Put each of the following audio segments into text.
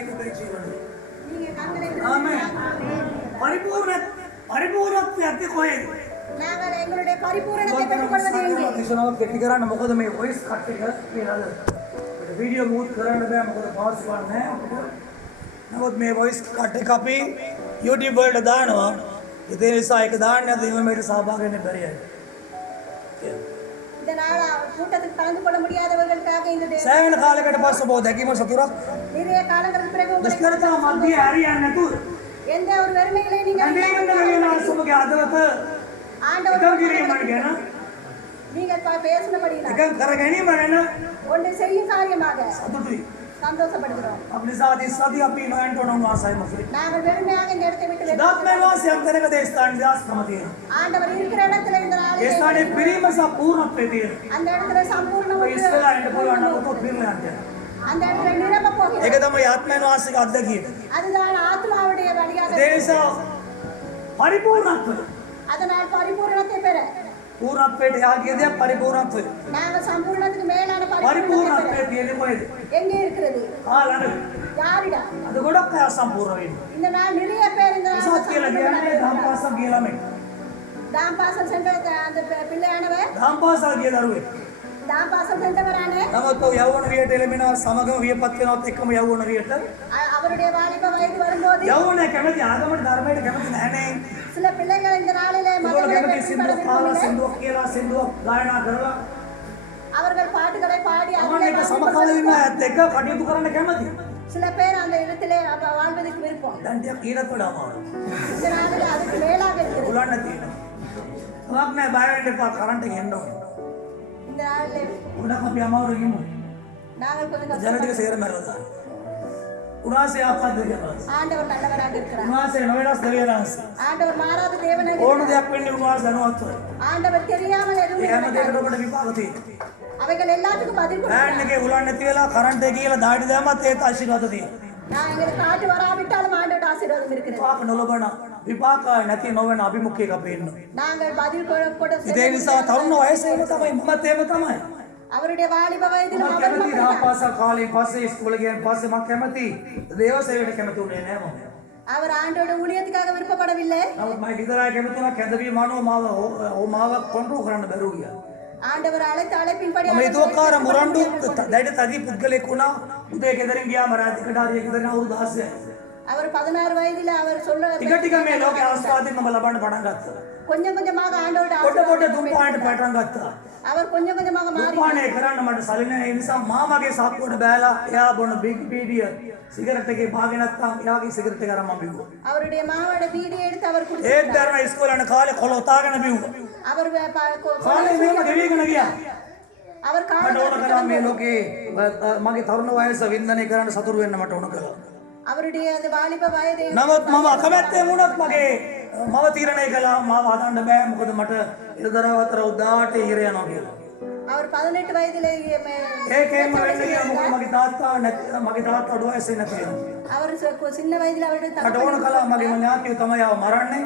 ජීවිතේ ජීවන ආමෙන් පරිපූර්ණත්වයට කොහෙද நாங்கள் எங்களுடைய பரிபூரணத்தை பெற்றுக்கொள்வது எங்கே කිසිනාවක් කෙටි කරන්න මොකද මේ වොයිස් කට් එක මේ අද වීඩියෝ මූට් කරන්න බෑ මොකද පාස් ගන්න නැහැ නමුත් මේ වොයිස් කට් එක අපි YouTube වලට දානවා ඒ නිසා ඒක දාන්න නැත්නම් ඉවෙන්ට් සහභාගී වෙන්න බැරියයි இதனால கூட்டத்துக்கு கலந்து கொள்ள முடியாதவர்களுக்காக இந்த සෑහෙන කාලයකට පස්සේ බෝ දැකීම සතුටක් நிறைய காலங்களுக்கு பிறகு உங்களுக்கு දුෂ්කරතා මැදියේ හරියන්නේ නැතුව எந்த ஒரு வெறுமையிலே நீங்க අනේකම වෙන අසුමගේ අදවත ஆண்டவர் එකම් කිරීමට ගැන நீங்கள் பேசினபடினா එකම් කර ගැනීම ගැන ஒன்று செய்யும் காரியமாக සතුටුයි சந்தோஷப்படுகிறோம் අපේ සාදී අපි නොයන්ට උනන් වාසයි මොකද நாங்கள் வெறுமையாக இந்த இடத்தை விட்டு දාත්මය වාසයක් කරන දේශාන් දාස්කම තියෙනවා ஆண்டவர் இருக்கிற இடத்துல இந்த ඒ நாளிலே ස්ථානයේ පිරීම සම්පූර්ණත්වයේ තියෙනවා அந்த இடத்துல சம்பூர்ணமாக ඉස්සෙල්ලා එන්න පුළුවන් නම් ඔතොත් පිරලා යන්න அந்த இடத்துல நிரம்ப போகிறது ඒක තමයි ආත්මයන් වාසික අත්දැකීම அதுதான் ஆத்மாவுடைய வழியாக ඒ නිසා පරිපූර්ණත්වය அதனால் பரிபூரணத்தை பெற පූර්ණත්වයට යාගියද පරිපූර්ණත්වය நாங்கள் சம்பூர்ணத்துக்கு மேலான பரிபூரணத்தை පරිපූර්ණත්වයේ තියෙන්නේ කොහෙද எங்கே இருக்கிறது කාලන யாரிடம் අද ගොඩක් අය අසම්පූර්ණ වෙන්නේ இந்த நாள் நிறைய பேர் இந்த நாள் සත්‍ය කියලා කියන්නේ ධම්පාසක් ගිය ළමයි தாம்பாசம் சென்ற அந்த பிள்ளையானவர் ධම්පාසල් ගිය දරුවෙක් தாம்பாசம் சென்றவரானே නමුත් ඔය යෞවන වියට එළඹෙනවා සමගම වියපත් වෙනවත් එක්කම යෞවන වියට அவருடைய வாலிப வயது வரும்போது යෞවනය කැමති ආගමට ධර්මයට කැමති නැහැ சில பிள்ளைகள் இந்த நாளிலே නේ කැමති සින්දුවක් කාලා සින්දුවක් කියලා සින්දුවක් ගායනා කරලා அவர்கள் பாட்டுகளை பாடி අමනේක සමකාලීන ඉන්න ඇත්ත එක කටයුතු කරන්න කැමති சில பேர் அந்த இடத்திலே வாழ்வதற்கு விருப்பம் දැන් ටික ඊටත් වඩා අමාරුයි இந்த நாளிலே அதுக்கு மேலாக இருக்கிறது උලන්න තියෙනවා මොකක් නෑ බය වෙන්න එපා කරන්ට් එක එන්න ඕනේ இந்த நாளிலே උඩක් අපි අමාරු ඉන්නේ நாங்கள் கொஞ்சம் ජනටික සේරම මරලා උනාසේ ආපත් දෙනවා ஆண்டவர் நல்லவராக இருக்கிறார் උනාසේ නොවනස් දෙවියන්ස් ஆண்டவர் மாறாத தேவனாக ඕන දෙයක් වෙන්නේ උනාස් දැනුවත්වයි ஆண்டவர் தெரியாமல் எதுவும் ඒ හැම දෙයකටම ඔබට විපාක තියෙනවා அவைகள் எல்லாத்துக்கும் பதில் கொடுக்கிறார் බෑන්ඩ් එකේ උලන් නැති වෙලා කරන්ට් එක ගිහලා දාඩි දැම්මත් ඒත් ආශිර්වාද තියෙනවා நான் எங்களுக்கு காட்டு வராவிட்டாலும் ஆண்டவர் ஆசீர்வாதம் இருக்கிறது විපාක නොලබන විපාක නැති නොවන අභිමුඛයක අපි ඉන්නවා நாங்கள் பதில் கொட ඒ නිසා තරුණ වයසේම තමයි මමත් ඒම තමයි அவருடைய வாலிப වයதிலும் මම அவர் කැමති රාපාස කාලේ පස්සේ ඉස්කෝලේ ගියන් පස්සේ මම කැමති දේව සේවයට කැමති උනේ නෑ මම அவர் ஆண்டோட ஊழியத்துக்காக விருப்பப்படவில்லை නමුත් මම විතරයි කැමති වුණා කැඳවීම අනුව මාව කොන්ට්‍රෝල් කරන්න බැරුව ගියා ஆண்டவர் අழைத்த அழைப்பின்படி මම ඉදුවකාර මුරණ්ඩු දැඩි තදී පුද්ගලෙක් වුණා උදේ ගෙදරින් ගියාම රාත්‍රිකට හරිය ගෙදරින් අවුරුදු 16යි அவர் 16 වයதில் அவர் சொல்ல ටික ටික මේ ලෝකේ ආස්වාදින් මම ලබන්න පටන් ගත්තා கொஞ்சம் கொஞ்சமாக ஆண்டோட පොඩ පොඩ දුම්පාණට පටන් ගත්තා அவர் கொஞ்சம் கொஞ்சமாக மாறி දුම්පාණේ කරන්න මට සල්ලි නැහැ ඒ නිසා මාමගේ සාප්පුවට බෑලා එයා බොන බිග් බීඩිය සිගරට් එකේ භාගෙ නැත්තම් එයාගේ සිගරට් එක අරන් මම බිව්වා அவருடைய மாவோட பீடி எடுத்து அவர் ඒත් குடித்தார் දරන ඉස්කෝලේ යන කාලේ කොළ ඔතාගෙන බිව්වා அவர் කාලේ මේම ගෙවිගෙන ගියා அவர் මට ඕන කළා මේ ලෝකේ මගේ තරුණ වයස වින්දනය කරන්න සතුරු වෙන්න මට ඕන කළා அவருடைய அந்த வாலிப வயதை නමුත් මම අකමැත්තෙන් වුණත් මගේ මම තීරණය කළා මාව හදන්න බෑ මොකද මට ඉරදරව අතර උදාට හිර යනවා කියලා அவர் 18 வயதிலே ඒකේම වෙන්න ගියා මොකද මගේ තාත්තා අඩු වයසේ නැති වෙනවා அவர் சின்ன வயதில் அவருடைய මට ඕන කළා මගේ ඥාතියෝ තමයි ආව මරන්නේ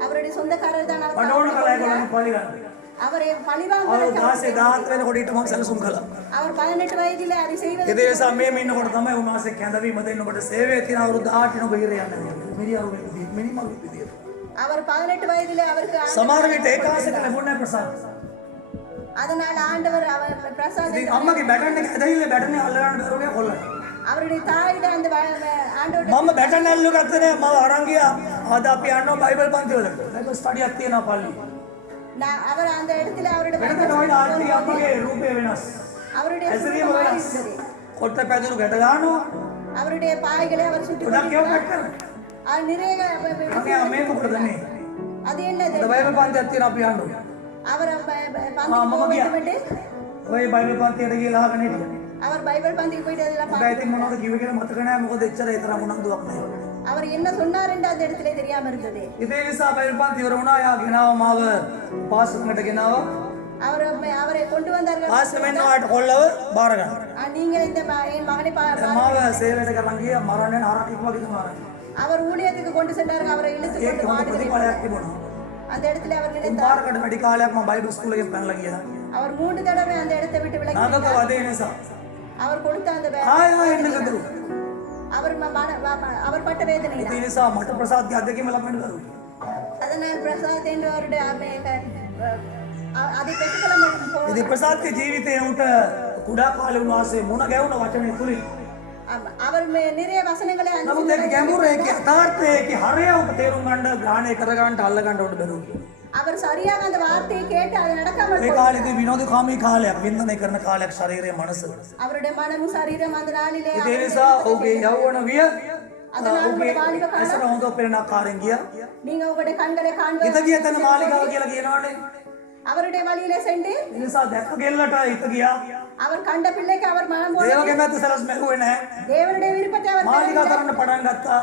அவருடைய சொந்தக்காரர் தான் මට ඕන කළා ඒගොල්ලන් පලි ගන්න அவரை අවුරුදු பழிவாங்க 16 17 වෙනකොට ඊට මම සැලසුම් කළා அவர் 18 வயதிலே அதை செய்வது ඒ නිසා මේ ඉන්නකොට තමයි උන්වහන්සේ කැඳවීම දෙන්න ඔබට සේවයේ තියෙන අවුරුදු 18 ඔබ හිර යන්නේ මිනිහරු මිනිමල් විදියට அவர் 18 வயதிலே அவருக்கு සමහර විට ඒකාසක ලැබුණේ ප්‍රසන්න அதனால் ஆண்டவர் அவர் பிரசாத் ඉතින් අම්මගේ බැටන් එක ඇදහිල්ල බැටන් එක අල්ලගන්න බැරුණේ කොල්ලන් அவருடைய தாயிட அந்த ஆண்டவர் මම බැටන් ඇල්ලු ගත්තේ නෑ මම අරන් ගියා අද අපි යනවා බයිබල් පන්ති වලට බයිබල් ස්ටඩියක් තියෙනවා පල්ලි அவர் அந்த இடத்துல அவருடைய වෙනකට වයින් ආන්ටි අම්මගේ රූපේ වෙනස් அவருடைய ඇසිරීම වෙනස් කොට්ට පැදුරු ගැට ගන්නවා அவருடைய பாய்களை அவர் சுற்றி ගොඩක් ඒවා කට් කරනවා நிறைய මගේ මේ මොකටද මේ அது என்னது බයිබල් පන්තියක් තියෙනවා අපි යන්න அவர் பந்தி ඔය බයිබල් පන්තියට ගිහලා අහගෙන හිටියා அவர் பைபிள் பந்திக்கு போயிட்டு அதெல்லாம் හැබැයි ඉතින් මොනවද කිව්වේ කියලා මතක නෑ මොකද එච්චර ඒ තරම් උනන්දුවක් නෑ அவர் என்ன சொன்னார் என்று அந்த இடத்துல தெரியாம இருந்தது ඉතින් ඒ නිසා බයිබල් පන්ති ඉවර වුණා යා ගෙනාව මාව පාස්ටර්කට ගෙනාව அவரை கொண்டு வந்தார்கள் පාස්ටර් මෙන්න ඔයාලට කොල්ලව බාර ගන්න நீங்க இந்த என் மகனை මාව සේවයට කරන් ගියා මරන්නේ නරකින් වගේ තමයි அவர் ஊழியத்துக்கு கொண்டு சென்றார்கள் அவரை இழுத்து ඒක கொண்டு හොඳ மாடுகளை ප්‍රතිඵලයක් තිබුණා அந்த இடத்துல அவர் நினைத்தார் පාරකට වැඩි කාලයක් මම බයිබල් ස්කූල් එකේ පැනලා ගියා அவர் 3 தடவை அந்த இடத்தை விட்டு விலகி නාගක වදේ නිසා அவர் கொடுத்த அந்த ආයෙ එන්න ගදරු அவர் பட்ட வேதனை ඒ නිසා මට ප්‍රසාද්ගේ අත්දැකීම ලබන්න බැරුව. அதனால் பிரசாத் என்றவருடைய அதை பெற்றுக்கொள்ள ඉතින් ප්‍රසාද්ගේ ජීවිතේ උන්ට කුඩා කාලේ උන්වහන්සේ මුණ ගැහුණ වචනේ තුලින්. அவர் நிறைய வசனங்களை නමුත් ඒක ගැඹුරු ඒකේ අර්ථය ඒකේ හරය උන්ට තේරුම් ගන්න ග්‍රහණය කර ගන්නට අල්ල ගන්න උන්ට බැරුව. அவர் சரியாக அந்த வார்த்தையை கேட்டு அது நடக்காமல் ඒ කාලේදී විනෝදකාමී කාලයක් වින්දනය කරන කාලයක් ශරීරයේ මනස. அவருடைய மனமும் சரீரம் அந்த நாளிலே ඒ නිසා ඔහුගේ යෞවන විය ඔහුගේ ඇසට හොඳ පෙනෙන ආකාරයෙන් ගියා. நீங்க உங்களுடைய කන්களை காண்பது හිත ගිය තැන මාලිගාව කියලා කියනවනේ. அவருடைய வழியிலே சென்று ඒ නිසා දැක්ක ගෙල්ලට හිත ගියා. அவர் කண்ட பிள்ளைக்கு அவர் மனம் දේවගේ මැද සලස් මෙහුවේ නැහැ. தேவனுடைய விருப்பத்தை அவர் මාලිගා කරන්න පටන් ගත්තා.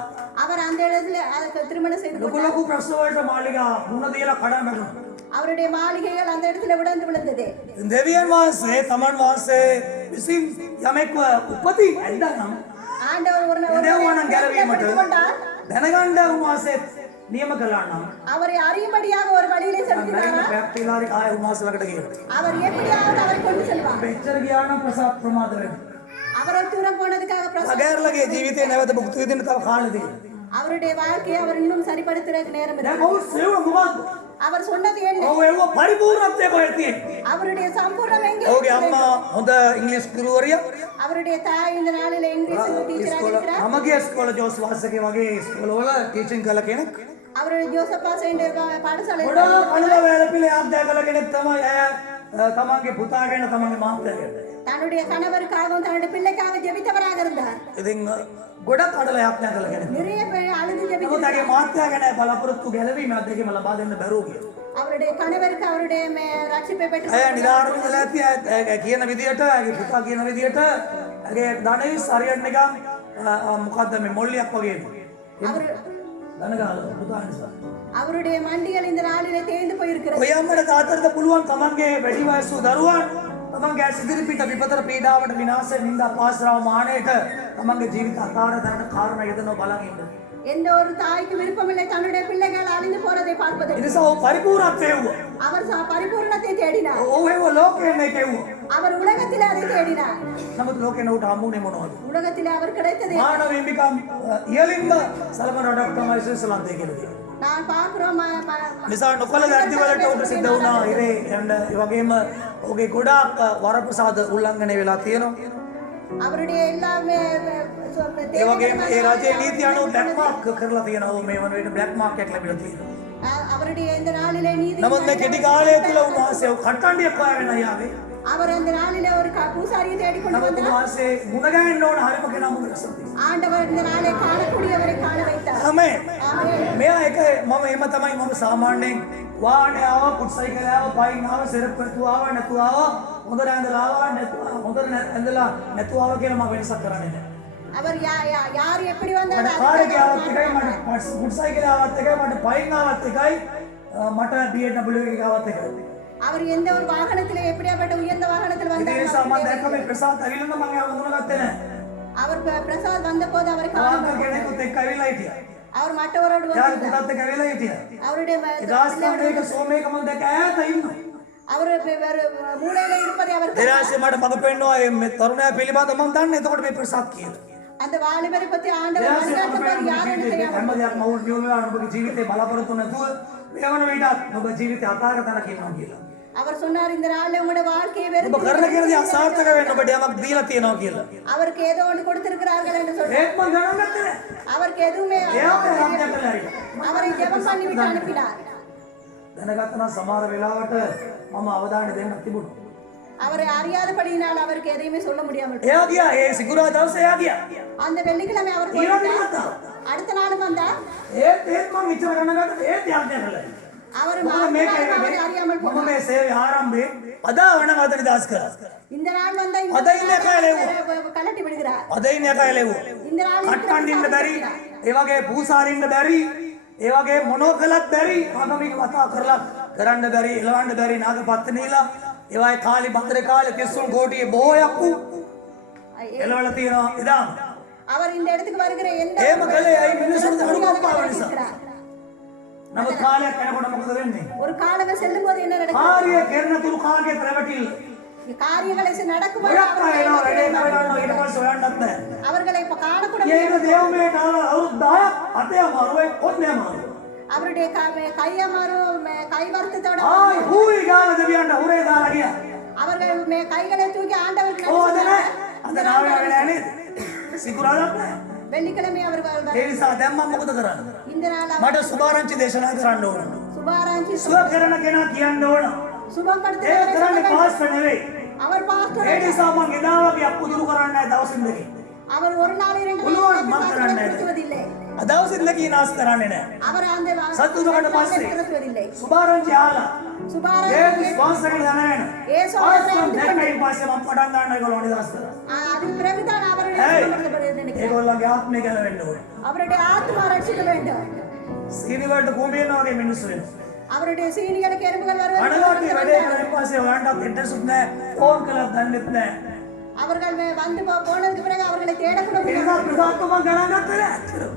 அவர் அந்த இடத்துல அதுக்கு திருமணம் செய்து ලොකු ලොකු ප්‍රශ්න වලට මාලිගා මුණ දීලා කඩන් වැටුණා. அவருடைய மாளிகைகள் அந்த இடத்துல விழுந்து விழுந்தது. දෙවියන් වහන්සේ තමන් වහන්සේ විසින් යමෙක්ව උපති ඇඳනම් ஆண்டவர் ஒரு දෙවියන් ගැලවීමට கொண்டார். දැනගන්න උන්වහන්සේ නියම කළා නම් அவரை அறியும்படியாக ஒரு வழியிலே செலுத்தினார். පැක්ටිලාරි ආය උන්වහන්සේ ළඟට ගියා. அவர் எப்படியாவது அவரை கொண்டு செல்வார். මෙච්චර ගියා නම් ප්‍රසාද ප්‍රමාද වෙනවා. அவரை தூரம் போனதுக்காக பிரசாத் අගෑරලගේ ජීවිතේ නැවත භුක්ති විඳින්න තව කාලෙ තියෙනවා. அவருடைய வாழ்க்கையை அவர் இன்னும் சரிப்படுத்துறதுக்கு நேரம் දැන් இருக்கு. ඔහු සෙව්ව මොකද්ද? அவர் சொன்னது என்ன? ඔහු එව්ව පරිපූර්ණත්වය කොහෙද තියෙන්නේ? அவருடைய சம்பூர்ணம் எங்கே? ඔහුගේ අම්මා හොඳ ඉංග්‍රීසි ගුරුවරිය. அவருடைய தாய் இந்த நாளில இங்கிலீஷ் டீச்சராக இருக்கிறார். නමගේ ඉස්කෝල ජෝස් වාසගේ වගේ ඉස්කෝලවල ටීචින් කළ කෙනෙක්. அவருடைய ஜோசப்பா சென்ற பாடசாலை ගොඩාක් අනුල වැලපිලි ආද්‍යා කළ කෙනෙක් තමයි තමන්ගේ පුතාගෙන තමන්ගේ මාත්‍යාගෙන. தன்னுடைய கணவருக்காகவும் தன்னுடைய பிள்ளைக்காக ஜெபித்தவராக இருந்தார். ඉතින් ගොඩක් අඩල යාඥා කළ කෙනෙක්. நிறைய பேர் அழுது නමුත් ஜெபித்தார். ඇගේ මාත්‍යාගෙන බලාපොරොත්තු ගැලවීම අධ්‍යක්ෂකම ලබා දෙන්න බැරුව ගියා. அவருடைய කණවருக்கு அவருடைய ரட்சிப்பை பெற்று ඇය නිදාරම වෙලා ඇති කියන විදියට ඇගේ පුතා කියන විදියට ඇගේ ධනෙවිස් හරියට නිකන් මොකද්ද මේ මොල්ලියක් වගේ அவர் ධනගාල පුතා නිසා. அவருடைய மண்டிகள் இந்த நாளிலே தேய்ந்து போயிருக்கிறது. ඔය අම්මට තාත්තට පුළුවන් තමන්ගේ වැඩි වයසු දරුවන් තමන්ගේ සිදිරි පිට විපතර පීඩාවට විනාශය නින්දා පාස්රාව මානයට තමන්ගේ ජීවිත අතාර දරන කාරණා යදනව බලන් ඉන්න. எந்த ஒரு தாய்க்கு விருப்பமில்லை தன்னுடைய பிள்ளைகள் அழிந்து போறதை பார்ப்பது. ඒ නිසා ඔහු පරිපූර්ණත්වය වුණා. அவர் பரிபூர்ணத்தை தேடினார். ඔහු ඒව ලෝකයෙන් කෙවුවා. அவர் உலகத்திலே அதை தேடினார். නමුත් ලෝකේ නෝට හම්බුනේ මොනවද? உலகத்திலே அவர் கிடைத்தது මානව හිමිකම් ඉහළින්ම සලකන රටක් තමයි ශ්‍රී කියලා කියනවා. நான் பார்க்கிறோம் නිසා නොකල වැරදි වලට උඩ සිද්ධ වුණා. ඉරේ යන්න ඒ වගේම ඔහුගේ ගොඩාක් වරප්‍රසාද උල්ලංඝනය වෙලා තියෙනවා. அவருடைய எல்லாமே ඒ වගේම ඒ රජයේ නීති අනුව බ්ලැක් මාක් කරලා තියෙනවා. මේ වන විට බ්ලැක් මාක් එකක් ලැබිලා තියෙනවා. அவருடைய இந்த நாளிலே நீதி නමුත් මේ කෙටි කාලය තුල උන්වහන්සේ කට්ටණ්ඩියක් හොයාගෙන ආවේ. அவர் அந்த நாளிலே ஒரு பூசாரியை தேடிக்கொண்டு නමුත් வந்தார். උන්වහන්සේ මුණ ගැහෙන්න ඕන හරිම කෙනා මුණ ගැසුවා. ஆண்டவர் இந்த நாளை காணக்கூடியவரை காண வைத்தார். ආමේන්. ஆமென். මෙයා එක මම එහෙම තමයි මම සාමාන්‍යයෙන් වාහනේ ආව පුට්සයිකල් ආව පයින් ආව සෙරප්පු ආව නැතු ආව හොඳට ඇඳලා ආව නැතු හොඳට ඇඳලා නැතු ආව කියලා මම වෙනසක් කරන්නේ නැහැ. அவர் யார் எப்படி வந்தாலும் මට කාර් එකේ ආවත් එකයි මට පුට්සයිකල් ආවත් එකයි මට පයින් ආවත් එකයි මට BMW එකේ ආවත් එකයි. அவர் எந்த ஒரு வாகனத்திலே எப்படியாப்பட்ட உயர்ந்த வாகனத்தில் ඒ வந்தாலும் නිසා මම දැක්ක මේ ප්‍රසාද් ඇවිල්ලා මම එයාව මුණගත්තේ නැහැ. அவர் பிரசாத் வந்தபோது அவரை තාත්තා කෙනෙකුත් එක්ක ඇවිල්ලා හිටියා. அவர் மற்றவரோடு එයාගේ வந்தார். පුතත් එක්ක ඇවිල්ලා හිටියා. அவருடைய ඒ දාස්කම්ඩේක සෝමේක මම දැක්ක ඈත ඉන්නවා. அவர் மூளையில இருப்பதை அவர் ඊළාසේ මට මඟ පෙන්නවා මේ තරුණයා පිළිබඳව මම දන්නේ එතකොට මේ ප්‍රසාද් කියලා. அந்த வாலிபரை பத்தி ஆண்டவர் ඊළාසේ මම வழிகாட்டும்போது யாருன்னு தெரியாம හැමදේම මවුල් නියුලා ඔබගේ ජීවිතේ බලාපොරොත්තු නැතුව මේ වන විටත් ඔබ ජීවිතය අතාර තන කියනවා කියලා. அவர் சொன்னார் இந்த நாள்ல உங்களுடைய வாழ்க்கையை ඔබ வெறுத்து කරන කෙනදී අසාර්ථක වෙන්න ඔබට යමක් දීලා තියෙනවා කියලා. அவருக்கு ஏதோ ஒன்று கொடுத்திருக்கிறார்கள் என்று சொன்னார். ඒත් මම ගණන් ගත්තේ නැහැ. அவருக்கு எதுவுமே එයාට රාජ්‍ය කළා හරි. அவரை ஜெபம் பண்ணி விட்டு அனுப்பினார். දැනගත්තා නම් සමහර වෙලාවට මම අවධානය දෙන්න තිබුණා. அவரை அறியாதபடியினால் அவருக்கு எதையுமே சொல்ல முடியாமல் போயிற்று. එයා ගියා ඒ සිකුරා දවසේ එයා ගියා. அந்த வெள்ளிக்கிழமை அவர் ඊළඟ போயிட்டார். දිනත් அடுத்த நாளும் வந்தார். ඒත් මම ඉතර ගණන් ගත්තා ඒත් යාඥා කළා. அவர் මොකද මේක அவரை அறியாமல் මම போனார். මේ සේවය ආරම්භයේ අදා වණ අද නිදාස් කරා. இந்த நாள் வந்தா අද ඉන්න කාලේ கலட்டி விடுகிறார். අද ඉන්න කාලේ වෝ இந்த நாள் කට්ටන්න ඉන්න බැරි ඒ වගේ පූසාරින්න බැරි ඒ වගේ මොනෝ කළත් බැරි ආගමික කතා කරලා කරන්න බැරි එලවන්න බැරි නාගපත්තනීලා ඒවයි කාලි බතරේ කාලේ 33 කෝටියේ බොහෝයක් වූ එලවලා තියෙනවා ඉදාම அவர் இந்த இடத்துக்கு வருகிற எந்த එහෙම කළේ අයි මිනිසුන්ට අනුකම්පාව නිසා. නමුත් කාලයක් යනකොට මොකද වෙන්නේ? ஒரு காலங்கள் செல்லும் போது என்ன நடக்கும்? කාර්ය කරන තුරු කාගේ ප්‍රවටිල් කාර්යங்களை நடக்கும் ගොඩක් අය එනවා වැඩේ කරගන්නවා ඊට පස්සේ හොයන්නත් නැහැ. அவர்களை இப்ப காணக்கூட ඒක දේව මේ අවුරුදු 10ක් අතේ අමාරුයි ඔත්නේ අමාරුයි. அவருடைய கையமாறு கை வருத்தத்தோட ආයි හුයි ගාන දෙවියන්ට හුරේ දාලා ගියා. அவர்கள் கைகளை தூக்கி ஆண்டவருக்கு ඕ நன்றி අද නැහැ. අද නාවේ වෙලා නේද? සිකුරාදක් නැහැ. வெள்ளிக்கிழமை அவர்கள் ඒ නිසා දැන් මම මොකද කරන්නේ? இந்த நாள் මට සුභාරංචි දේශනා කරන්න ඕන. சுபாராஞ்சி සුව කරන කෙනා කියන්න ඕන. சுபம் ඒක කරන්නේ පාස්ටර් නෙවෙයි. அவர் பாஸ்டர் ඒ නිසා මම එදා වගේ අපුදුරු කරන්නේ නැහැ දවසින් දෙකේ. அவர் ஒரு நாள் இரண்டு පුළුවන් நாள் මම කරන්නේ நடத்துவதில்லை දවසින් දෙකේ නාස් කරන්නේ නැහැ. அவர் அந்த සතුටකට පස්සේ நடத்துவதில்லை සුභාරංචි ආලා ඒ சுபாராஞ்சி ස්පොන්සර් එක දනවන. ஏசு පාස්ටර් දැක්කයි පස්සේ මම පටන් ගන්න ඒගොල්ලෝ නිදහස් කරා. அதுக்கு பிறகுதான் அவருடைய ஏய். சுத்தப்படுத்தப்படுகிறது நினைக்கிறேன். ඒගොල්ලන්ගේ ආත්මය ගැලවෙන්න ඕනේ. அவருடைய ஆத்மா ரட்சிக்க வேண்டும் සීනි වලට කුඹියනවා වගේ මිනිස්සු වෙනවා. அவருடைய சீனிகளுக்கு எறும்புகள் අනගාටි වැඩේ வருவது කරලා පස්සේ ඔයාලට ඉන්ටරෙස්ට් නැහැ. ෆෝන් කළත් දන්නෙත් නැහැ. அவர்கள் வந்து போனதுக்கு பிறகு அவர்களை தேடக்கூட ඒ නිසා ප්‍රසාදකම ගණන් ගත්තේ නැහැ.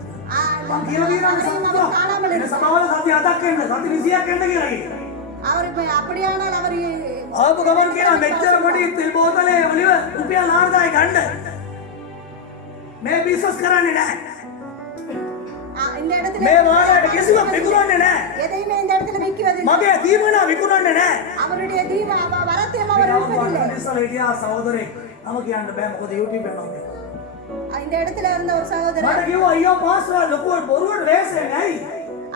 මම කියලා දිනවා அவர் காணாமல் මේ සභාවල සති 7ක් එන්න සති 20ක් එන්න කියලා කිව්වා. அவர் அப்படியானால் அவர் ආපු ගමන් කියනවා මෙච්චර පොඩි තෙල් බෝතලේ ඔලිව රුපියල් 4000යි ගන්න. මේ බිස්නස් කරන්නේ නැහැ. இந்த இடத்துல මේ වාරයට කිසිවක් විකුණන්නේ නැහැ. எதையுமே இந்த இடத்துல விற்குவதில்லை මගේ දීමනා විකුණන්නේ නැහැ. அவருடைய தீப வரத்தையும் அவர் விற்பதில்லை ඉස්සල හිටියා සහෝදරේ නම කියන්න බෑ මොකද YouTube එකක් නේ. இந்த இடத்துல இருந்த ஒரு சகோதரர் මට කිව්වා අයියෝ පාස්ටර් ලොකුවට බොරුවට වේසෙන්නේ නැයි.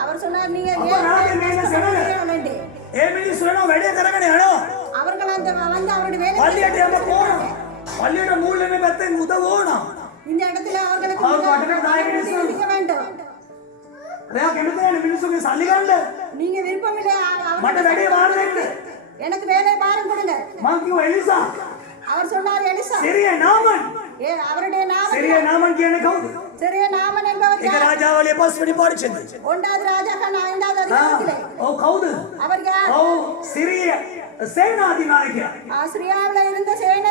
அவர் சொன்னார் நீங்க அப்ப ஏன் நாங்க மேல கஷ்டப்படுறீங்க செலவு. வேண்டி ඒ මිනිස්සු වෙනවා වැඩේ කරගෙන යනවා. அவர்கள் அந்த வந்து அவருடைய வேலை පල්ලියට යන්න ඕන. පල්ලියට මූල්‍ය මේ පැත්තෙන් උදව් ඕන. இந்த இடத்துல அவர்களுக்கு அவர் பாட்டுக்கு தாய் கிட்ட சொல்லு. இருக்க வேண்டும் එයා කැමති නැහැ මිනිස්සුගේ සල්ලි ගන්න. நீங்க விருப்பமில்லை මට වැඩේ වාර දෙන්න. எனக்கு வேலை பாரம் கொடுங்க මං කිව්වා එලිසා. அவர் சொன்னார் எலிசா සිරිය නාමන්. அவருடைய நாமம் සිරිය නාමන් කියන්නේ කවුද? சிறிய நாமன் என்பவர் ඒක யார்? රාජාවලිය පස්වෙනි පරිච්ඡේදය. ஒன்றாவது ராஜாக்கள் ஐந்தாவது அதிகாரத்திலே ඔව් කවුද? அவர் யார்? ඔව් සිරිය සේනාධිනායකයා. ஆசிரியாவில் இருந்த சேனை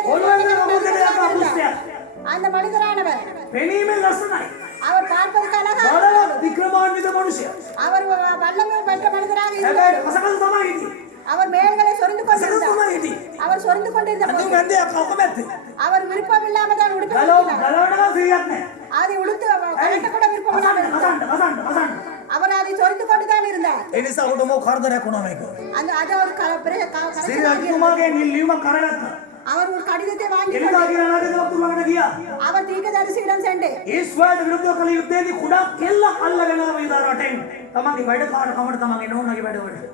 அந்த மனிதரானவர் පෙනීමෙන් ලස්සනයි. அவர் பார்ப்பதற்கு அழகா බලවත් වික්‍රමාන්විත මනුෂ්‍යයා. அவர் வல்லமை பெற்ற மனிதராக இருந்தார் හැබැයි කසකස තමයි හිටියේ. அவர் மேல்களை சொரிந்து කසකස கொண்டிருந்தார் තමයි හිටියේ. அவர் சொரிந்து கொண்டிருந்த අඳුන් போது ඇන්දේ කවකමැත්තේ. அவர் விருப்பம் இல்லாமல் தான் உடுப்பினார் ගලවනවා සිරියක් නැහැ. அதை உடுத்து கலட்ட கூட விருப்பம் இல்லாமல் இருந்தார். அவர் அதை சொரிந்து கொண்டுதான் இருந்தார் ඒ නිසා උඩ මොකක් කරදරයක් වුණා මේක. அந்த அது ஒரு සිරිය රජතුමාගේ නිල්ලියුමක් කරගත්තා. அவர் ஒரு கடிதத்தை வாங்கி එලිසා කියන නාගදවතුමාට ගියා. அவர் தீர்க்கதரிசியிடம் சென்று ඊශ්‍රායල් විරුද්ධව කළ යුද්ධයේදී කුඩා කෙල්ලක් අල්ලගෙන ආව ඉදා රටෙන්. තමන්ගේ වැඩකාරකමට තමන්ගේ නෝනාගේ වැඩවලට.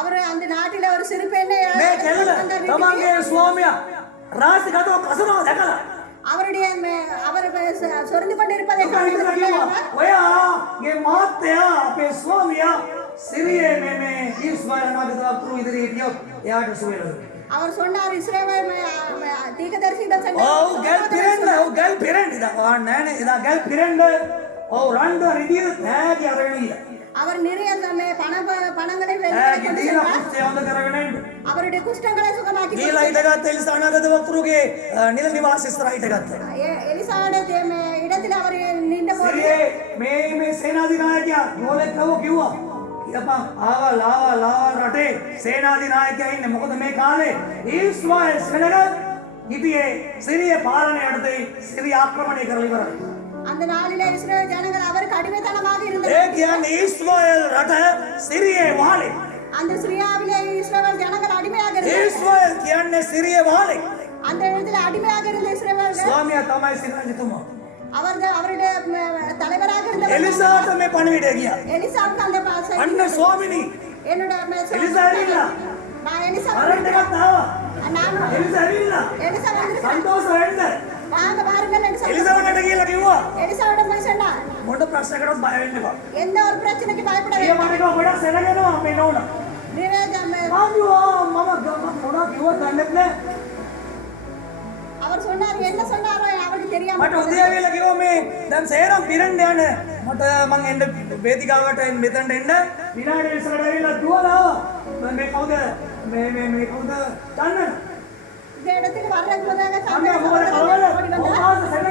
அவர் அந்த நாட்டில ஒரு சிறு பெண்ணை මේ කෙල්ල තමන්ගේ ස්වාමියා රාජිකතව කසනවා දැකලා அவருடைய அவர் சொரிந்து கொண்டிருப்பதை කයිතර කිව්වා ඔයාගේ මහත්තයා අපේ ස්වාමියා සිරියේ මේ ඊශ්‍රායල් නාගදවතුරු ඉදිරියේ හිටියොත් එයාට සුවේලු. அவர் சொன்னார் இஸ்ரவேல் தீர்க்கதரிசியிடம் சென்று ඔව් ගල් පිරෙන්න ඔව් ගල් පිරෙන්න ඉදා නෑ නේ ඉදා ගල් පිරෙන්න ඔව් රණ්ඩු රිදිය නෑගේ අරගෙන ගියා. அவர் நிறைய பணங்களை ඈගේ දීලා කුස්තිය හොඳ කරගෙන ඉන්න. அவருடைய குஷ்டங்களை சுகமாக்கி ගීලා ඉඳගත්ත එලිසා නාගදවතුරුගේ නිල නිවාස ඉස්සරහිට ගත්තා. எலிசாவுடைய இடத்தில் அவர் நின்ற போது සිරියේ මේ සේනාධිනායකයා ගෝලෙක්ව කිව්වා කියපන් ආවල් රටේ සේනාධිනායකයා ඉන්නේ මොකද මේ කාලේ ඊශ්‍රායල් සෙනග හිටියේ සිරිය පාලනය යටතේ සිරිය ආක්‍රමණය කරලා ඉවරයි. அந்த நாளிலே இஸ்ரவேல் ஜனங்கள் அவருக்கு அடிமைத்தனமாக ඒ இருந்தனர் කියන්නේ ඊශ්‍රායල් රට සිරියේ වාලේ. அந்த சிரியாவிலே இஸ்ரவேல் ஜனங்கள் அடிமையாக இருந்தனர் ඊශ්‍රායල් කියන්නේ සිරියේ වාලේ. அந்த இடத்துல அடிமையாக இருந்த இஸ்ரவேலர்கள் ස්වාමියා තමයි සිරි රජතුමා. அவருடைய தலைவராக இருந்த එලිසාට මේ පණිවිඩය ගියා. எலிசாவுக்கு அந்த අන්න ස්වාමිනී என்னோட එලිසා ඇවිල්ලා நான் எலிசா කරන්ට් එකක් ආවා. நானும் එලිසා ඇවිල්ලා எலிசா வந்து සන්තෝෂ වෙන්න. வாங்க பாருங்கள் என்று சொல்லி එලිසාවට කියලා කිව්වා எலிசாவிடம் போய் சொன்னார் මොඩ ප්‍රශ්නයකටත් බය වෙන්න එපා. எந்த ஒரு பிரச்சனைக்கு பயப்பட ඊය මට කිව්වා ගොඩක් සෙනගෙනවා අපේ නෝනා. வேண்டாம் මම මොනවා කිව්වද දන්නේ නැහැ. அவர் சொன்னார் என்ன சொன்னாரோ அவருக்கு தெரியாம මට උදේ වෙලා කිව්වා මේ දැන් සේරම් පිරෙන්න යන මට මං එන්න වේදිකාවට මෙතනට එන්න විනාඩි 20කට ඇවිල්ලා දුවලා මේ කවුද මේ කවුද දන්නද? இந்த இடத்துக்கு வர்றதுக்கு முதல்ல අන්න මොකද කලවල ඔහාස සෙනග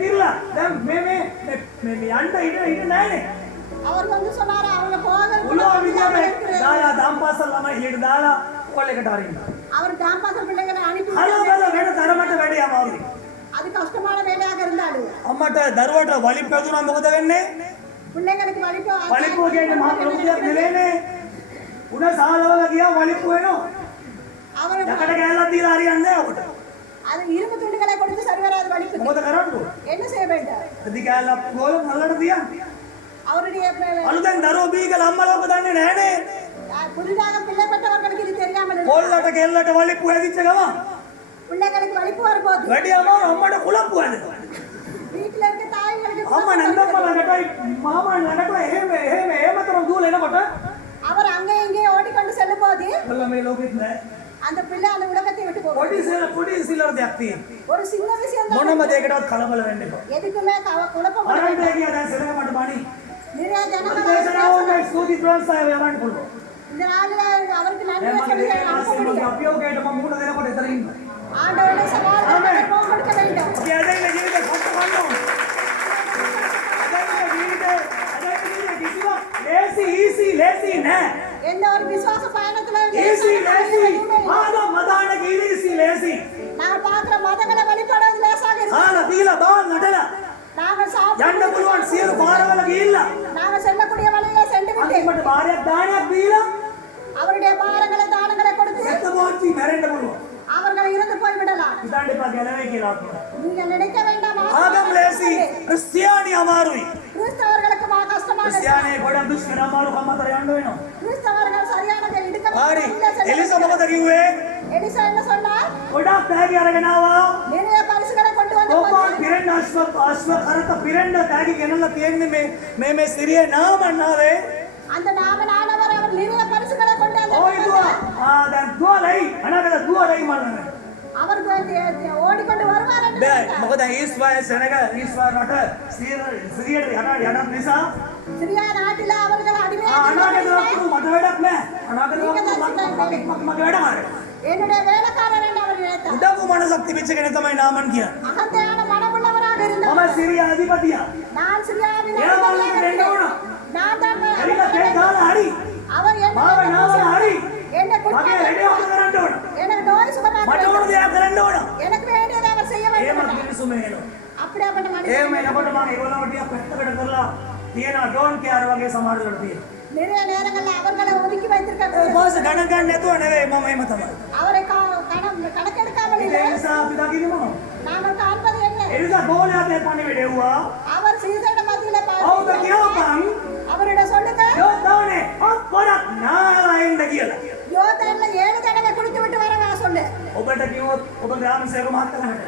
පිරලා දැන් මේ යන්න ඉන්න නෑනේ. அவர் வந்து சொன்னாரு அவங்க போக උලෝ විදියට දාලා දම්පස්සල් ළමයි ඊට දාලා කෝල් එකට අරින්න. அவர் தாம்பாச பிள்ளைகளை அனுப்பி හලවල වෙන තරමට වැඩි අමාරුයි. அது கஷ்டமான வேலையாக இருந்தாலும் අම්මට දරුවට වලිප් වැදුනා මොකද වෙන්නේ? பிள்ளைகளுக்கு வலிப்பு වලිප්පුව කියන්නේ මහා ප්‍රමුඛයක් නෙවෙයිනේ. උන සාලවල ගියා වලිප්පුව වෙනවා. அவர் යකට කෑල්ලක් දීලා හරියන්නේ නැහැ ඔබට. அது இரும்பு துண்டுகளை கொடுத்து சரி வராது வலிப்பு මොකද කරන්නේ? என்ன செய்ய வேண்டும் රෙදි කෑල්ලක් ගෝල නල්ලට තියන්නේ. அவருடைய අලුතෙන් දරුවෝ බීගල අම්මලා ඔබ දන්නේ නැහනේ. புதிதாக பிள்ளை பெற்றவர்களுக்கு இது தெரியாமல் இருக்கு. කොල්ලට කෙල්ලට වලිප්පුව ඇදිච්ච ගමන් பிள்ளைகளுக்கு வலிப்பு வரும்போது වැඩි අමාරු අම්මට කුලප්පු ඇදෙනවා. வீட்டுல இருக்க தாய்களுக்கு අම්මා නන්දම්ම ළඟටයි මාමා ළඟටයි එහෙම තරම් දුවල එනකොට அவர் அங்கே இங்கே ஓடிக்கொண்டு செல்லும் போது කොල්ල මේ ලෝකෙත් නැහැ. அந்த பிள்ளை அந்த உலகத்தை விட்டு போகும் පොඩි සිලර දෙයක් තියෙනවා. ஒரு சின்ன விஷயம் தான் මොනම දෙයකටවත් කලබල වෙන්න එපා. எதுக்குமே குழப்பம் අරන්ට ගියා දැන් සෙනගමට බණි. நிறைய ஜனங்கள் දේශනාවෝනේ ස්තුති ප්‍රාර්ථනාව යවන්න පුළුවන්. இந்த நாளில் அவருக்கு நன்றி දැන් මගේ சொல்லி දේශනාව அனுப்ப ආශ්‍රමයේ முடியும் අභියෝගයට මම මුණ දෙනකොට එතන ඉන්නවා. ஆண்டவரை சமாதானத்தை கொடுக்க வேண்டும் අපි ඇදෙන්න ජීවිතේ සත්‍ය ගන්න ඕනේ. ඇදෙන්න ජීවිතේ කිසිම ලේසි නෑ. எந்த ஒரு விசுவாச பயணத்துல ஈஸி ஆதம் மதான ஈஸி நாங்கள் பார்க்கிற மதங்களை வழிபடுவது லேசாக இருக்கு ஆனா தீல பால் நடல நாங்கள் යන්න පුළුවන් සියලු පාරවල ගිහිල්ලා நாங்கள் செல்லக்கூடிய வழியில சென்று விட்டு අන්තිමට බාරයක් දානයක් දීලා அவருடைய பாரங்களை தானங்களை கொடுத்து සත්‍යමෝචි මැරෙන්න පුළුවන්. அவர்கள் இறந்து போய்விடலாம் හිතන්න එපා ගැලවෙයි කියලා අපිට. நீங்க நினைக்க வேண்டாம் ආගම් ලේසි ක්‍රිස්තියානි අමාරුයි. கிறிஸ்தவர்களுக்கு கஷ்டமாக ක්‍රිස්තියානි ගොඩක් දුෂ්කර අමාරුකම් අතර යන්න වෙනවා. கிறிஸ்தவர்கள் சரியானதை இடுக்க හරි එලිසා මොකද කිව්වේ? எலிசா என்ன சொன்னார் ගොඩක් තෑගි අරගෙන ආවා. நிறைய பரிசுகளை கொண்டு வந்து ඕපාන් පිරෙන්න අශ්ව කරත පිරෙන්න තෑගි ගෙනල්ලා තියෙන්නේ මේ සිරියේ නාමන්නාවේ. அந்த நாமனானவர் அவர் நிறைய பரிசுகளை கொண்டு வந்து ඔය දැන් දුවලයි අනකද දුවලයි මල්ලන්නේ. அவருக்கு ஓடிக்கொண்டு வருவார் என்று බෑ මොකද ඊස්රායල් සෙනග ඊස්රායල් රට සිරියට යටත් නිසා சிரியா நாட்டில அவர்கள் அடிமையாக අනාගත වස්තු මට වැඩක් නෑ. අනාගත වස්තු මගේ වැඩ මාරේ. என்னுடைய வேலைக்காரர் என்று அவர் நினைத்தார் උඩඟු මනසක් තිබිච්ච කෙනෙක් තමයි නාමන් කියන්නේ. அகந்தையான மனமுள்ளவராக இருந்தார் මම සිරියා අධිපතියා. நான் சிரியாவின் එයා මල්ලට දෙන්න ඕන. நான் தான் එරිලා තේ දාලා හරි. அவர் මාව නාවලා හරි. என்ன මගේ වැඩේ වහලා කරන්න ඕන. எனக்கு நோய் சுகமாக මට ඕන දේක් කරන්න ඕන. எனக்கு வேண்டியதை அவர் செய்ய එහෙම வேண்டும் මිනිස්සු මේ එනවා. அப்படியாப்பட்ட மனிதர் එහෙම එනකොට මම ඒගොල්ලෝ ටිකක් පැත්තකට කරලා තියෙනවා ඩෝන් කෙයාර් වගේ සමාජවල තියෙනවා. நிறைய நேரங்கள்ல அவர்களை ஒதுக்கி வைத்திருக்க පාස ගණන් ගන්න නැතුව නෙවෙයි මම එහෙම තමයි. அவரை கணக்கெடுக்காமல் ඒ இல்லை නිසා අපි දකින්නේ මොනවද? நாங்கள் காண்பது என்ன ඒ නිසා ගෝලයාට පණි වෙඩෙව්වා. அவர் சீசன மத்தியில හවුද කියවපන් அவரிடம் சொல்லுங்க යෝදානේ අපරක් නාලා එන්න කියලා. யோர்தான்ல 7 தடவை குளித்து விட்டு வரவா சொல்லு ඔබට කිව්වොත් ඔබ ග්‍රාම සේවක මහත්තයාට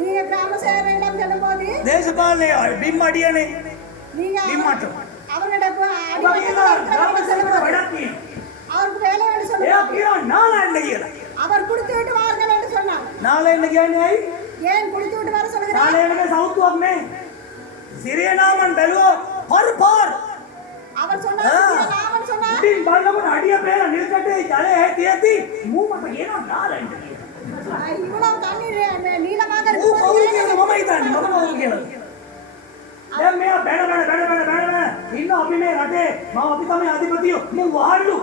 நீங்க கிராம சேவையிடம் செல்லும்போது දේශපාලනේ බිම් අඩියනේ நீங்க බිම්මට. அவரிடம் ඔබ කියනවා ග්‍රාම සේවක වැඩක් තියෙනවා. அவருக்கு வேலை வேண்டு එයා சொல்லுங்க කියනවා නාලා එන්න කියලා. அவர் குளித்து விட்டு வாருங்கள் என்று சொன்னார் නාලා එන්න කියන්නේ ඇයි? ஏன் குளித்து விட்டு வர சொல்லுகிறார் නාලා එන්නගේ සෞතුවක් නේ. සිරිය නාමන් බැලුවා පාර් அவர் சொன்னார் நாமன் சொன்னார் ඉතින් බලනකොට අඩිය පේන නිල්කටේ ජලය ඇතියදී මූ මට කියනවා නාලා එන්න කියලා. இவ்வளவு தண்ணீர் நீளமாக ඌ කවුරු இருக்கு කියලාද මම හිතන්නේ මම කවුරු කියලාද? දැන් මෙයා බැන ඉන්න අපි මේ රටේ අපි තමයි අධිපතියෝ මූ වහල්ලු.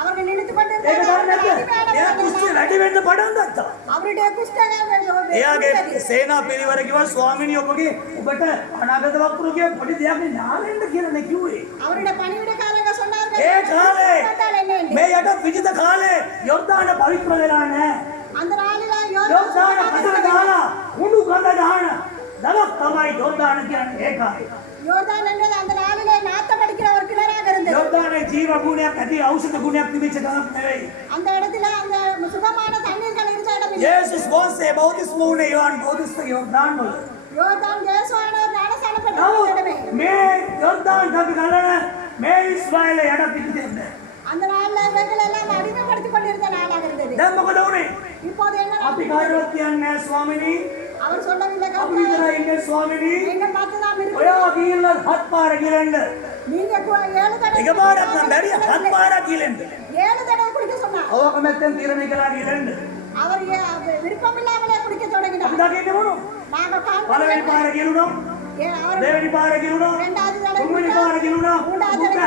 அவர்கள் நினைத்து ඒක දන්නේ නැද්ද? එයා කුස්තිය වැඩි වෙන්න පටන් ගත්තා. அவருடைய குஷ்டங்கள் එයාගේ සේනා පිරිවර කිව්වා ස්වාමිනිය ඔබට අනාගත වක්පුරුගේ පොඩි දෙයක් නාලෙන්න කියලා නේ කිව්වේ. அவருடைய பணிவிடைக்காரங்க சொன்னார்கள் ඒ කාලේ கேட்டால் என்ன என்று. මේ යට විජිත කාලේ යොර්දාන පවිත්‍ර වෙලා නැහැ. அந்த நாளில යොර්දාන කසල දාලා උණු ගඳ ගහන දලක් තමයි යොර්දාන කියන්නේ ඒකයි. யோர்தான் என்றது அந்த நாளிலே நாத்தம் அடிக்கிற ஒரு கிணறாக இருந்தது යොර්දානේ ජීව ගුණයක් ඇති ඖෂධ ගුණයක් තිබිච්ච තැනක් නෙවෙයි. அந்த இடத்துல அந்த சுகமான தண்ணீர்கள் இருந்த இடம் இல்லை. යේසුස් වහන්සේ බෞතිස්ම වුණේ යෝහන් බෞතිස්ම යොර්දාන් වල. யோர்தான் தேசமானவர் ஞானஸ்நானம் பெற்ற නමුත් இடமே. මේ යොර්දාන් ගඟ ගලන මේ ඉස්රායලේ යට පිටිදෙන්න. அந்த நாள்ல இவர்கள் எல்லாம் அடிமைப்படுத்திக் கொண்டிருந்த நாளாக இருந்தது. දැන් මොකද වුනේ? இப்போது என்ன අපි நடந்தது? කාටවත් කියන්නේ නැහැ ස්වාමිනී. அவர் சொல்லவில்லை අපි கர்த்தர், විතරයි ඉන්නේ ස්වාමිනී. எங்கள் பார்த்துதான் இருக்கு. ඔයා ගිහිල්ලා හත් පාර ගිලෙන්න. நீங்க 7 தடவை එක පාරක් නම් බැරිය හත් පාරක් ගිලෙන්න. 7 தடவை குடிக்க சொன்னார். ඔය කැමැත්තෙන් තීරණය කළා ගිලෙන්න. அவர் விருப்பம் இல்லாமலே குடிக்க අපි தொடங்கினார். දකින්නේ මොනවද? நாங்கள் පළවෙනි පාර ගිලුණා. அவர் දෙවෙනි පාර ගිලුණා. இரண்டாவது தடவை තුන්වෙනි පාර ගිලුණා.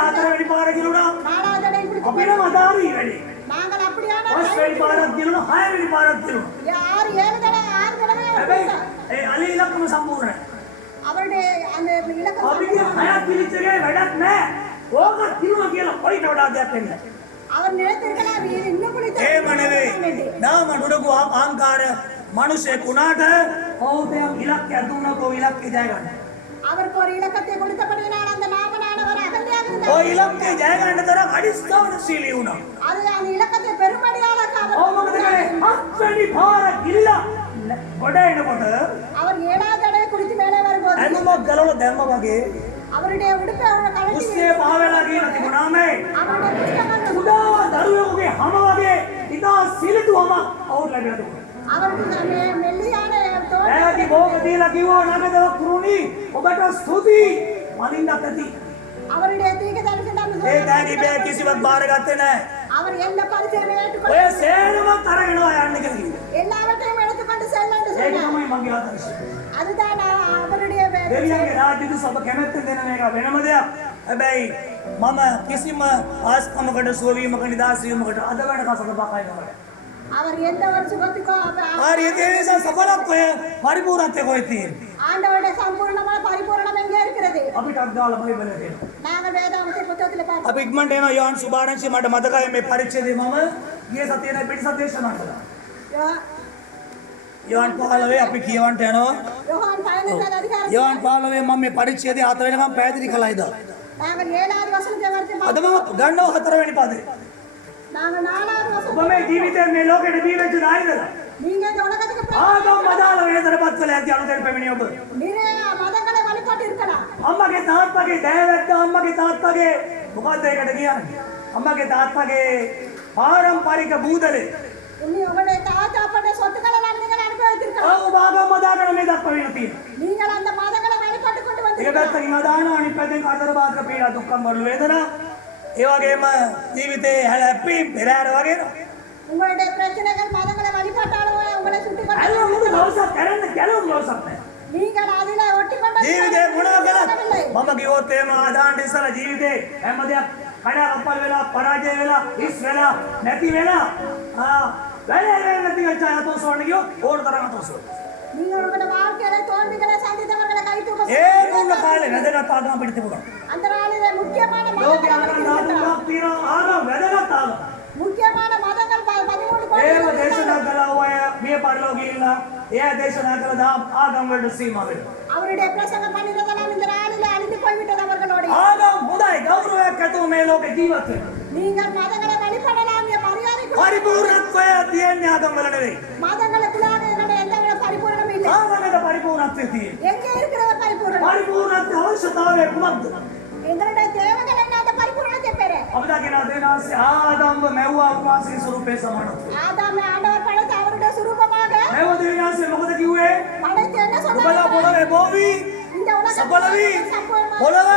හතරවෙනි පාර ගිලුණා. நாலாவது தடவை குடிக்க අපි නම් අදාළයි වැඩි. நாங்கள் அப்படி அப்படியான පස්වෙනි පාරක් දිනුන 6 වෙනි පාරක් දිනුන. 6 7 தடவை 6 தடவை அவர் හැබැයි கொடுத்தார். ඒ අලි ඉලක්කම සම්පූර්ණයි. அவருடைய அந்த இலக்கம் අපි කියන 6ක් පිළිච්චගේ වැඩක් නැහැ. ඕක දිනුන කියලා කොයිට වඩා දෙයක් වෙන්නේ. அவர் நினைத்திருக்கலாம் இது இன்னும் குளித்த එහෙම නෙවෙයි. නාම නුඩගු අහංකාර මිනිසෙක් උනාට කවුද ඉලක්කයක් දුන්නොත් ඔය ඉලක්කය ජය ගන්න. அவருக்கு ஒரு இலக்கத்தை கொடுத்தபடியினால் அந்த நாமனானவர் அகந்தையாக ඔය இருந்தார். ඉලක්කය ජය ගන්න තරම් අදිස්ථානශීලී වුණා. அது அந்த இலக்கத்தை பெருமடியாக ඔව් මොකද කරේ? හත්වෙනි පාර ගිල්ලා ගොඩ එනකොට அவர் 7வது தடவை குளித்து மேலே வரும்போது ඇඟුමක් ගලවලා දැම්ම වගේ அவருடைய உடுப்பை அவர் கழட்டி උස්සේ පහ වෙලා කියලා තිබුණාමේ. அவருடைய புத்தகங்கள் උදා දරුවෙකුගේ හැම වගේ ඉතා සිලිතුවම අවුල් ලැබිලා තිබුණා. அவருக்கு மெல்லியான தோல் ඈති භෝග දීලා කිව්වා නගද කුරුණි ඔබට ස්තුතියි මනින්නත් ඇති. அவருடைய தீர்க்கதரிசனம் ඒ දැනි බෑ කිසිවක් බාරගත්තේ නැහැ. அவர் எந்த பரிசையும் ஏற்றுக்கொண்டு ඔය සේරමත් අරගෙනවා යන්න කියලා කිව්වා. எல்லாவற்றையும் எடுத்துக்கொண்டு செல்ல என்று ඒක சொன்னார். තමයි මගේ ආදර්ශය. அதுதான் அவருடைய දෙවියන්ගේ රාජ්‍යද සබ කැමැත්තෙන් දෙන මේක වෙනම දෙයක්. හැබැයි මම කිසිම ආස්කමකට සුවවීමකට නිදාසීමකට අද වැඩ කසක බකයි නෑ. அவர் எந்த ஒரு சுகத்துக்கோ හරියට ඒ නිසා සඵලත්වය පරිපූර්ණත්වය කොහෙද තියෙන්නේ? ஆண்டவருடைய சம்பூர்ணமான பரிபூரணம் எங்கே இருக்கிறது? අපිට අද්දාල බයිබලේ තියෙනවා. நாங்கள் வேதாகமத்தை புத்தகத்தில் பார்க்கிறோம். අපි ඉක්මනට එනවා යෝහන් සුභාරංචි මට මතකයි මේ පරිච්ඡේදය මම ගිය සතියේ පිටසත් දේශනා කළා. යෝහන් 15 අපි කියවන්ට යනවා. யோவான் 15வது அதிகாரம் යෝහන් 15 මම මේ පරිච්ඡේදය 4 වෙනකම් පැහැදිලි කළා ඉදා. நாங்கள் 7வது வசனத்தை வரைக்கும் අද මම ගන්නව 4 වෙනි පදේ. நாங்கள் 4வது வசனம் ඔබ මේ ජීවිතේ මේ ලෝකෙට දී වෙච්ච දායිදලා. நீங்க இந்த உலகத்துக்கு ආගම් මදාල වේදනපත් කළ ඇති අලුතෙන් පැමිණි ඔබ. நிறைய மதங்களை வழிபட்டு இருக்கலாம். අම්මගේ තාත්තගේ දෑවැද්ද අම්මගේ තාත්තගේ මොකද්ද ඒකට කියන්නේ? අම්මගේ තාත්තගේ පාරම්පරික බූදලේ. உங்களுடைய தாத்தா அப்பட்ட சொத்துக்களை எல்லாம் நீங்கள் அனுபவித்திருக்கலாம். ඔව් ආගම් මදාගෙන මේ දක්වගෙන තියෙනවා. நீங்கள் அந்த மதங்களை வழிபட்டு கொண்டு එක வந்திருக்கலாம். පැත්තකින් අදාන අනිත් පැත්තෙන් අතර බාධක පීඩා දුක්ඛම් වල වේදනා ඒ වගේම ජීවිතේ හැලැප්පි පෙරහැර වගේ உங்களுடைய பிரச்சனைகள் மதங்களை வழிபட்டாலும் உங்களை சுட்டி கொண்டு අල්ල මොකද දවසක් කරන්න ගැලුම් දවසක් නැහැ. நீங்கள் அதில ஒட்டி கொண்டு ජීවිතේ මොනවා කළත් මම කිව්වොත් එහෙම ආදාන්න ඉස්සලා ජීවිතේ හැම දෙයක් කඩා කප්පල් වෙලා පරාජය වෙලා ඉස් වෙලා නැති වෙලා වැඩේ නැති වෙච්ච අතෝසෝන්න කිව්වොත් ඕන තරම් අතෝසෝ. நீங்கள் உங்களுடைய வாழ்க்கையில தோல்விகளை சந்தித்தவர்களை கை தூக்க ඒ මුන්න කාලේ වැදගත් ආගම් පිට තිබුණා. அந்த நாளிலே முக்கியமான ලෝකේ மதங்கள் ආගම් இருக்கின்றன. නාතුමක් තියෙනවා ආගම් වැදගත් ආගම්. முக்கியமான மதங்கள் 13 கோடி ඒව දේශනා කළා ඔය මිය පරලෝ ගිහිල්ලා එයා දේශනා කළ දාම් ආගම් වලට සීමා වෙනවා. அவருடைய பிரசங்கம் பண்ணினதெல்லாம் இந்த நாளிலே அழிந்து போய்விட்டது அவர்களோடு. ආගම් හොඳයි ගෞරවයක් ඇතුව මේ ලෝකේ ජීවත් වෙනවා. நீங்கள் மதங்களை வழிபடலாம் என் மரியாதைக்கு පරිපූර්ණත්වය තියෙන්නේ ආගම් වල නෙවෙයි. மதங்களுக்குள்ளாக எங்களுடைய எந்த வித பரிபூரணமும் இல்லை. ආගමක පරිපූර්ණත්වය තියෙන්නේ. எங்கே இருக்கிற பரிபூரணம்? පරිපූර්ණත්වය අවශ්‍යතාවය කුමක්ද? எங்களுடைய தேவைகள் என்ன அந்த பரிபூரணத்தை பெற? අපි දකිනවා දේනාසේ ආදම්ව මැව්වා උන්වහන්සේ ස්වරූපේ සමානත්වය. ஆதாம் ஆண்டவர் படைத்த அவருடைய சுரூபமாக මැව්ව දේනාසේ මොකද කිව්වේ? படைத்து என்ன ඔබලා சொன்னார்? පොළවේ බෝවි இந்த සබලවි உலகத்தை පොළව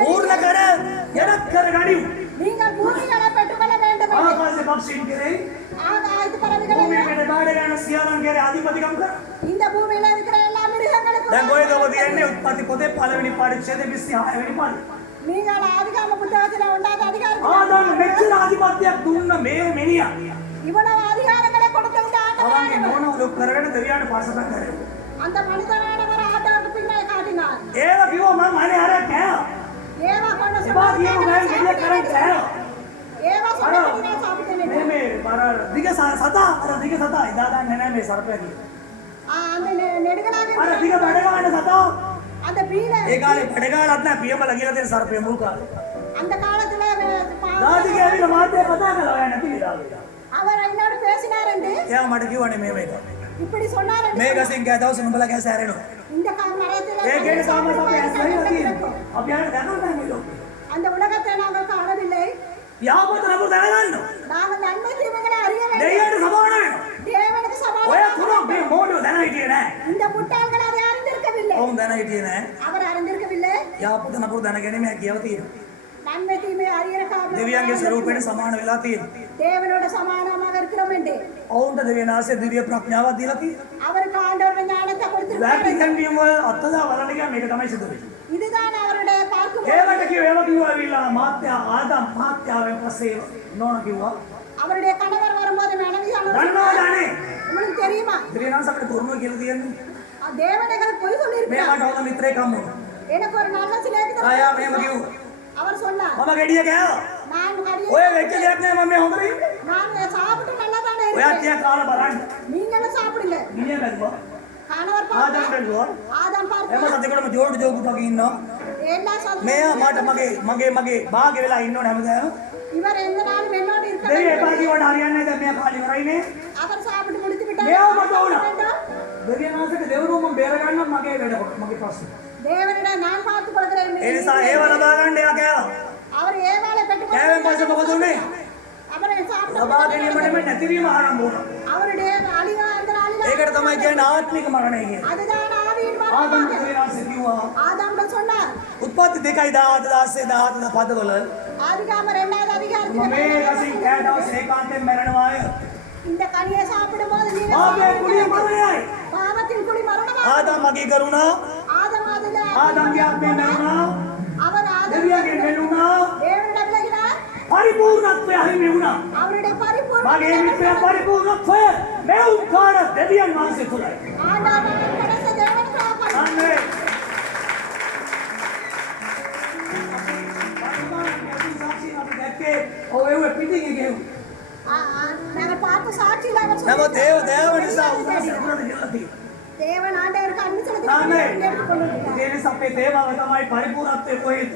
පූර්ණ කර යනක් කර ගනිව්. நீங்கள் பூமிகளை பெற்றுக்கொள்ள வேண்டும் என்று. ආකාශේ පක්ෂීන් කෙරේ ஆகாயத்து பறவைகளை භූමියේ බාඩ ගන්න සියලුන් කෙරේ අධිපතිකම් කර. இந்த பூமியில இருக்கிற எல்லா மிருகங்களுக்கும் දැන් කොහෙද ඔබ තියන්නේ? උත්පත්ති පොතේ පළවෙනි පරිච්ඡේදයේ 26 වෙනි පද. நீங்கள் ஆதிகாම புத்தகத்தில் உண்டாத அதிகாரம் ආදම් මෙච්චර අධිපත්‍යයක් දුන්න මේ මිනිහා இவ்வளவு அதிகாரங்களை கொடுத்த இந்த තමන්ගේ ஆண்டவர் මොන උලුක් කරගෙන දෙවියන්ට පස්සට කරේ. அந்த மனிதனானவர் ஆண்டவருக்கு பின்னே காட்டினார். ඒව කිව්වා මම අනේ අර කෑවා. ஏவா கொண்டு එපා කියමු නෑ මෙල්ල කරන් කෑවා. ஏவா சொன்னபடி நான் சாப்பிட்டேன் என்று. මේ අර දිග සතා අර දිග සතා ඉදා ගන්න නෑ මේ සර්පයා කිව්වා. அந்த நெடுகலாக අර இருக்கிற දිග බඩ ගන්න සතා அந்த பீல ඒ කාලේ බඩ ගාලක් නෑ පියමල කියලා තියෙන සර්පයා මුල් කාලේ. அந்த காலத்துல රාජිකේ ඇවිල්ලා මාත්‍ය කතා කළා ඔයා නැති විලාවේ. அவர் என்னோட பேசினார் என்று එයා මට කිව්වනේ මේ මේක. இப்படி சொன்னார் என்று මේ ගසින් කෑ දවස් නුඹලා කෑ සෑරෙනවා. இந்த மரத்துல ඒ කියන්නේ සාම අපි ඇස්වලින් තියෙනවා. අපි යන්න දැනගන්න මේ ලෝකේ. அந்த உலகத்தை நாங்கள் காணவில்லை. යාපත නපුර දැනගන්න. நாங்கள் நன்மை தீமைகளை அறிய வேண்டும். දෙයියන්ට සමාන වෙනවා. தேவனுக்கு ඔය சமாதானம். තුන මේ මොඩෝ දැන හිටියේ නෑ. இந்த முட்டாள்கள் அதை அறிந்திருக்கவில்லை. ඔවුන් දැන හිටියේ නෑ. அவர் அறிந்திருக்கவில்லை. යාපත නපුර දැනගැනීම හැකියාව තියෙනවා. நன்மை தீமை அறிகிற காரணம் දෙවියන්ගේ ස්වරූපයට සමාන වෙලා තියෙනවා. தேவனோட சமானமாக இருக்கிறோம் என்று ඔවුන්ට දෙවියන් ආසේ දිව්‍ය ප්‍රඥාවක් දීලා තියෙනවා. அவருக்கு ஆண்டவருடைய ஞானத்தை கொடுத்திருக்கிறார். වැටිකන් නියම වල අත්දා බලන්න ගියා මේක තමයි සිදු වෙන්නේ. இதுதான் அவருடைய பார்க்கும் ඒවට කිව්වා ඒව කිව්වා ඇවිල්ලා මාත්‍යා ආදම් මාත්‍යාවෙන් පස්සේ නෝන කිව්වා அவருடைய கணவர் දන්නවදානේ உங்களுக்கு தெரியுமா දෙවියන් වහන්සේ අපිට බොරුව කියලා තියෙන්නේ தேவனைகள் பொய் මේ சொல்லியிருக்கிறார் මට හොඳ මිත්‍රයෙක් හම්බුණා எனக்கு ஒரு நல்ல சிநேகிதர் ආයා මෙහෙම කිව්වා அவர் சொன்னார் මම ගෙඩිය කෑවා நான் கடியை ඔය වෙච්ච දෙයක් නෑ මම මේ හොඳට ඉන්නේ நான் சாப்பிட்டு நல்லா தானே ඔයා இருக்கேன் තියා කාලා බලන්න நீங்களும் சாப்பிடுங்க ගිනිය බැලුවා கணவர் ආදම් பார்த்தார் බැලුවා ஆதாம் එම பார்த்தார் සතෙකුටම ජෝඩු ජෝගුට වගේ ඉන්නවා எல்லா මෙයා சொல்லுங்க මට මගේ භාග්‍ය වෙලා ඉන්නෝනේ හැමදාම இவர் எந்த நாளும் என்னோடு இருக்க දෙවියන් வேண்டும். එපා කිව්වට හරියන්නේ නැහැ දැන් මෙයා කාලේ ඉවරයිනේ அவர் சாப்பிட்டு முடித்து விட்டார் මෙයා මට ඕන வேண்டும். දෙවියන් වහන්සේගේ දෙවරුම මම බේර ගන්නවා මගේ වැඩ කොට මගේ ප්‍රශ්න தேவனிடம் நான் பார்த்துக் கொள்கிறேன் ඒ නිසා ඒව ලබා ගන්න එයා කෑවා அவர் ஏவாளை பெற்றுக் කෑවෙන් පස්සේ මොකද උනේ அவரை சாப்பிட்டு ලබා ගැනීමට මේ නැතිවීම ආරම්භ වුණා அவருடைய அழிவா அந்த நாளில் ඒකට තමයි කියන්නේ ආත්මික මරණය කියන්නේ அதுதான் ஆவியின் ආදම් மரணம். දෙවියන් වහන්සේ කිව්වා ஆதாம்கள் சொன்னார் උත්පත්ති 2:16 පදවල ஆதிகாமம் 2வது அதிகாரத்தில் මේ රසින් කෑ දවස් ඒකාන්තයෙන් මැරෙනවා අය இந்த கனியை சாப்பிடும்போது நீங்கள் ආගේ කුලිය මරණයයි பாவத்தின் குடி மரணமா ආදම් මගේ කරුණා ஆதம் அதில் ආදම්ගේ ආත්මය මැරුණා அவர் ஆதம் දෙවියන්ගෙන් වෙනුණා தேவனிடம் விலகினார் පරිපූර්ණත්වය හිමි වුණා அவருடைய பரிபூර්ණ මගේ මිත්‍රයා පරිපූර්ණත්වය මේ උත්කාර දෙවියන් වහන්සේ තුලයි ஆண்டவர் படைத்த தேவனுக்காக අනේ ඔය පිටින් ගියු நாங்கள் பார்த்த சாட்சியில் அவர் නම சொன்னார். දේව නිසා උදාසි අඳුරට ගිහලා තියෙනවා தேவன் ஆண்டவருக்கு அன்பு செலுத்தி ආමේ கொண்டிருக்கிறார். ඒ නිසා අපේ තේමාව තමයි පරිපූර්ණත්වය කොහෙද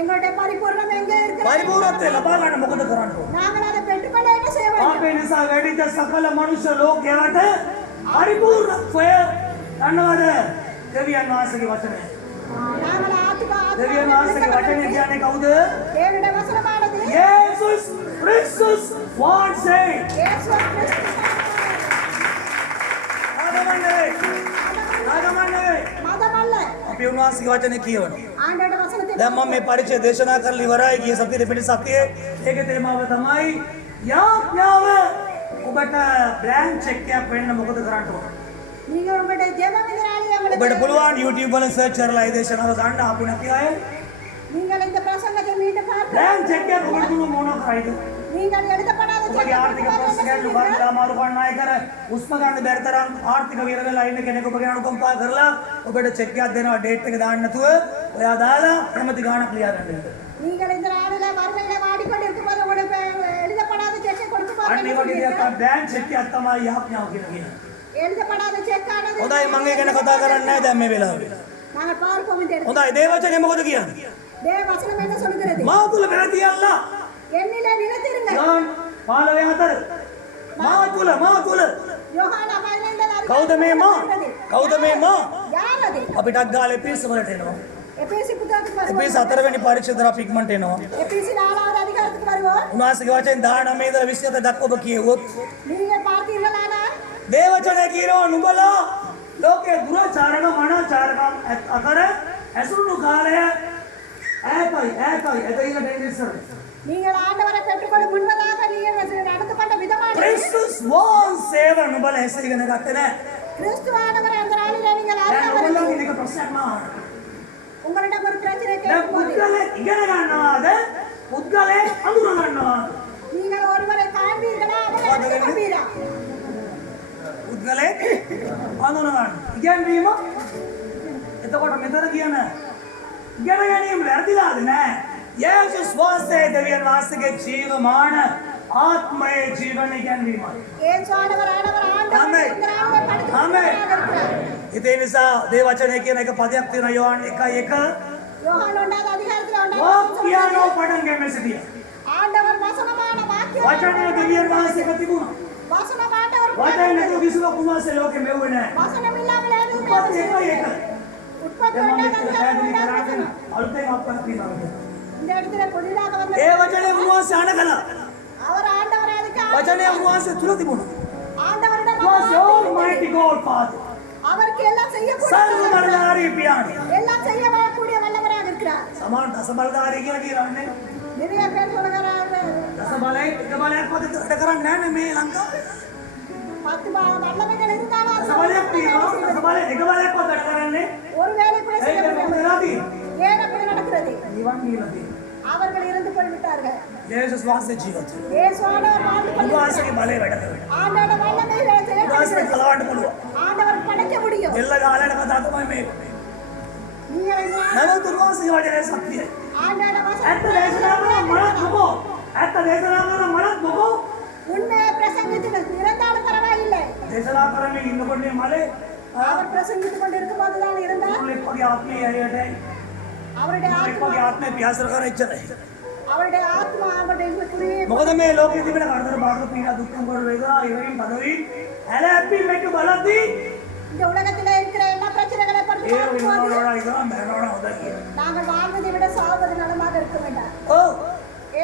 எங்களுடைய பரிபூர்ணம் எங்கே இருக்கிறது? පරිපූර්ණත්වය ලබා ගන්න මොකද කරන්න ඕන நாங்கள் அதை பெற்றுக்கொள்ள என்ன செய்ய வேண்டும்? ආපේ නිසා වැඩිච්ච සකල මනුෂ්‍ය ලෝකයට පරිපූර්ණත්වය දන්නවද දෙවියන් වහන්සේගේ වචනය நாங்கள் ஆத்துமா දෙවියන් වහන්සේගේ වචනය කියන්නේ කවුද தேவனுடைய வசனமானது යේසුස් ක්‍රිස්තුස් වහන්සේ இயேசு கிறிஸ்து. ආගමන්නේ மதம் அல்ல. අපි උන්වහන්සේගේ වචනේ කියවනවා ஆண்டவருடைய வசனத்தை දැන් මම මේ පරිචය දේශනා කරලා ඉවරයි ගිය සතියේ දෙපෙණි සතියේ ඒකේ තේමාව තමයි යාඥාව ඔබට බ්ලැන්ක් චෙක් එකක් වෙන්න මොකද කරන්න ඕන நீங்கள் உங்களுடைய ஜெபம் இந்த நாளில் ඔබට உங்களுக்கு පුළුවන් YouTube වල සර්ච් කරලා ඒ දේශනාව ගන්න ආපු නැති අය நீங்கள் இந்த பிரசங்கத்தை மீண்டும் பார்க்க බ්ලැන්ක් චෙක් එකක් ඔබට දුන්නොත් මොනවා කරයිද நீங்கள் எழுதப்படாத ඔබගේ ආර්ථික ප්‍රශ්න ගැටලු ගන්න අමාරු වන්න අය කර උස්ම ගන්න බැරි තරම් ආර්ථික විරගලා ඉන්න කෙනෙක් ඔබගේ අනුකම්පා කරලා ඔබට චෙක් එකක් දෙනවා ඩේට් එක දාන්න නැතුව ඔයා දාලා කැමති ගාණක් ලියා ගන්න. நீங்கள் இந்த நாளில் வறுமையில வாடிக்கொண்டிருக்கும்போது உங்களுக்கு எழுதப்படாத செக்கை கொடுக்கும்போது අන්න ඒ වගේ දෙයක් බ්ලැන්ක් චෙක් එකක් තමයි යාඥාව කියලා කියන්නේ. எழுதப்படாத செக்கானது හොඳයි මම ඒ ගැන කතා කරන්නේ නැහැ දැන් මේ වෙලාවේ. நாங்கள் பார்ப்போம் இந்த இடத்துல. හොඳයි දේවචනේ මොකද කියන්නේ? தேவ வசனம் என்ன சொல்கிறது? මා තුල පැවතියල්ලා. என்னிலே நிலைத்திருங்கள். යෝහන් 15:4. මා තුල யோகான் 15 කවුද මේ මා? කවුද මේ මා? யார் அது? අපිටත් ගාලා එපිස් වලට එනවා. எபேசி புத்தகத்துக்கு வருவோம். එපිස් 4 වෙනි පරිච්ඡේදය අපි ඉක්මනට එනවා. எபேசி 4வது அதிகாரத்துக்கு வருவோம். උන්වහන්සේගේ වචෙන් 19 ඉඳලා 20 දක්වා ඔබ කියවොත් நீங்கள் பார்த்தீர்களானா දේවචනේ කියනවා නුඹලා ලෝකේ දුරචාරණ මනෝචාරණ අතර ඇසුණු කාලය ඈතයි එදින දෙන්නේ நீங்கள் ஆண்டவரை பெற்றுக்கொள்ள முன்பதாக நீங்கள் நடந்து கொண்ட விதமான ක්‍රිස්තුස් වහන්සේව නුඹලා හැසිරගෙන ගත්තේ නැහැ. கிறிஸ்துவானவர் அந்த நாளிலே நீங்கள் දැන් அறிந்தவரை ඔයගොල්ලෝගේ එක ප්‍රශ්නයක් මම உங்களிடம் ஒரு பிரச்சனை දැන් கேட்கும்போது පුද්ගලයා ඉගෙන ගන්නවාද? පුද්ගලයා අඳුර ගන්නවාද? நீங்கள் ஒருவரை காண்பீர்களா அவரை அறிந்து கொள்வீரா? පුද්ගලයා අඳුර ගන්න. ඉගෙනීම එතකොට මෙතන කියන ඉගෙන ගැනීම වැරදිලාද නැහැ. යේසුස් වහන්සේ දෙවියන් වහන්සේගේ ජීවමාන ආත්මයේ ජීවන ඉගෙනීමයි. இயேசுவானவர் ஆண்டவர் ஆமென். இந்த நாளிலே படித்து ஆமென். இருக்கிறார். ඉතින් ඒ නිසා දේවචනය කියන එක පදයක් තියෙනවා යෝහන් 1:1 யோகான் 1வது அதிகாரத்தில் 1வது වාක්‍යano පඩංගේ මෙසිටිය. ஆண்டவர் வசனமான வாக்கியம் වචනය දෙවියන් වහන්සේක තිබුණා. வசனம் ஆண்டவர் වචනේ නැතුව කිසිවක් උන්වහන්සේ ලෝකෙ මෙව්වේ නැහැ. வசனம் இல்லாமல் எதுவுமே උපත් 1:1 உற்பத்தி දැන් මම வேண்டாம் මෙතන පැහැදිලි කරන්නේ අලුතෙන් අප්පත් තියෙනවා. இந்த இடத்துல புதிதாக வந்த ඒ වචනේ උන්වහන්සේ අනකලා. அவர் ஆண்டவரை அதுக்கு වචනය උන්වහන්සේ තුල තිබුණා. ஆண்டவரிடம் was almighty God Father. அவருக்கு எல்லாம் செய்யக்கூடிய සර්වබලධාරී පියාණන්. எல்லாம் செய்யக்கூடிய வல்லவராக இருக்கிறார். සමාන දසබලධාරී කියලා කියනවානේ. நிறைய பேர் சொல்லுகிறார்கள் දසබලයි එක බලයක් වද වැඩ කරන්නේ නැහැ නේ මේ ලංකාවේ. 10 வல்லமைகள் இருந்தாலும் அது දසබලයක් තියෙනවා. දසබලයි එක බලයක් වද වැඩ කරන්නේ. ஒரு வேலை கூட செய்ய ඒක මොකද முடியாது. වෙලා තියෙන්නේ? ஏன் அப்படி நடக்கிறது? නිවන් කියලා තියෙනවා. அவர்கள் இறந்து போய்விட்டார்கள். යේසුස් වහන්සේ ජීවත් වෙනවා. இயேசுவானவர் வாழ்ந்து උන්වහන්සේගේ බලය වැඩ කරනවා. ஆண்டவரோட வல்லமை வேலை උන්වහන්සේ செய்யப்படுகிறது. කලවන්න පුළුවන්. ஆண்டவர் படைக்க முடியும். දෙල්ල ගාලන කතා තමයි මේ. நீங்கள் என்ன? නමුත් උන්වහන්සේ වචනේ සත්‍යයි. ஆண்டவரோட ඇත්ත வசனம் දේශනා කරන මනත් මොකෝ? ඇත්ත දේශනා කරන මනත් මොකෝ? உண்மையை பிரசங்கித்து இருந்தாலும் பரவாயில்லை. දේශනා කරන්නේ ඉන්නකොටනේ මලේ அவர் பிரசங்கித்துக் கொண்டிருக்கும் போதுதான் இருந்தால் මුල්ලෙක්ගේ ආත්මය ඇයට அவருடைய ஆத்மா මුල්ලෙක්ගේ ආත්මය පියාසර කර ඉච්චරයි. அவருடைய ஆத்மா அவருடைய குறியை මොකද මේ ලෝකෙ තිබෙන කරදර බාධක පීඩා දුක් කොට වේදනා ඉවරින් පදවි හැලැප්පි මෙක බලද්දී இந்த உலகத்தில் இருக்கிற எல்லா பிரச்சனைகளை பற்றி ඒ பார்க்கும்போது වෙනවනවා ඉතලා මරණවන හොඳයි කියන. நாங்கள் வாழ்வதை விட சாவது நலமாக இருக்க வேண்டாம். ඔව්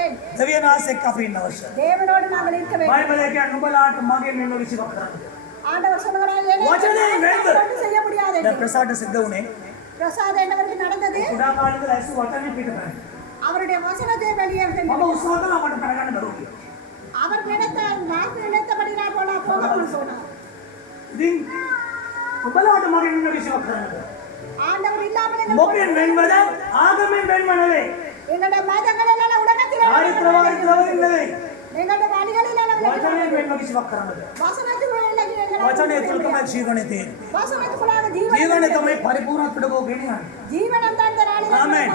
ஏன் දෙවියන් ආසෙක් අපි ඉන්න අවශ්‍යයි. தேவனோடு நாங்கள் இருக்க வேண்டும். බයිබලයේ කියන්නේ නුඹලාට මගෙන් මෙන්න විශ්වාස කරන්න. ஆண்டவர் சொல்லுகிறார் වචනේ වෙන්න. என்ன செய்ய முடியாது දැන් ප්‍රසාද සිද්ධ වුණේ பிரசாத் என்னவருக்கு நடந்தது කුඩා කාලේ ඉඳලා ඇසු වචනේ පිටපැයි. அவருடைய வசனத்தை வெளியே මම சென்று උත්සාහ කළා මට කරගන්න බැරුව. அவர் நான் நினைத்தபடி நான் போக சொன்னார். ඉතින් නුඹලාට මගෙන් මෙන්න විශ්වාස කරන්න. ஆண்டவர் இல்லாமல் මොකෙන් වෙන්වද? ආගමෙන් වෙන්ව නෙවෙයි. எங்களுடைய மதங்களில் உலகத்தில் චාරිත්‍රවාදීන් නෙවෙයි. எங்களுடைய வழிகளில் වචනේ වෙන්ව විශ්වාස කරන්නද? வசனத்துக்குள்ள වචනේ තුල තමයි ජීවණේ තියෙන්නේ. வசனத்துக்குள்ளாக ජීවණේ තමයි පරිපූර්ණත්වයට ගෝ ගෙනියන්නේ. ஜீவனம் தான் இந்த நாளில் ආමෙන්.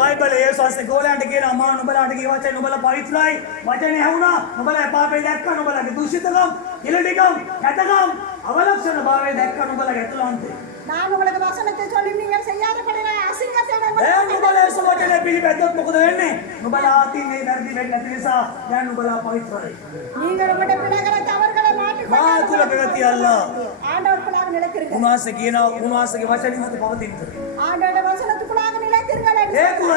බයිබලයේ යේසුස් ගෝලයන්ට කියනවා මා නුඹලාට කිය වචනේ නුඹලා පවිත්‍රායි. වචනේ ඇහුණා. නුඹලා පාපේ දැක්කා. නුඹලාගේ දූෂිතකම්, ඉලඩිකම්, කැතකම්, අවලක්ෂණ භාවය දැක්කා. නුඹලාගේ ඇතුළන්තේ. நான் உங்களுக்கு வசனத்தை சொல்லி நீங்கள் செய்யாதபடி நான் අසිංගத்தை දැන් නුඹලා යේසුස් වචනේ පිළිපැද්දොත් මොකද වෙන්නේ? නුඹලා ආතින් මේ වැරදි වෙන්නේ නැති නිසා දැන් නුඹලා පවිත්‍රයි. நீங்கள் உங்களுடைய பிள்ளைகளை தவறுகளை மாற்றிக் මා තුල පැවති අල්ලා. ஆண்டவருக்குள்ளாக நிலைத்திருங்கள். උන්වහන්සේ කියනවා උන්වහන්සේගේ වචනේ මත පවතින්න. ஆண்டவருடைய வசனத்துக்குள்ளாக நிலைத்திருங்கள் என்று හේතුව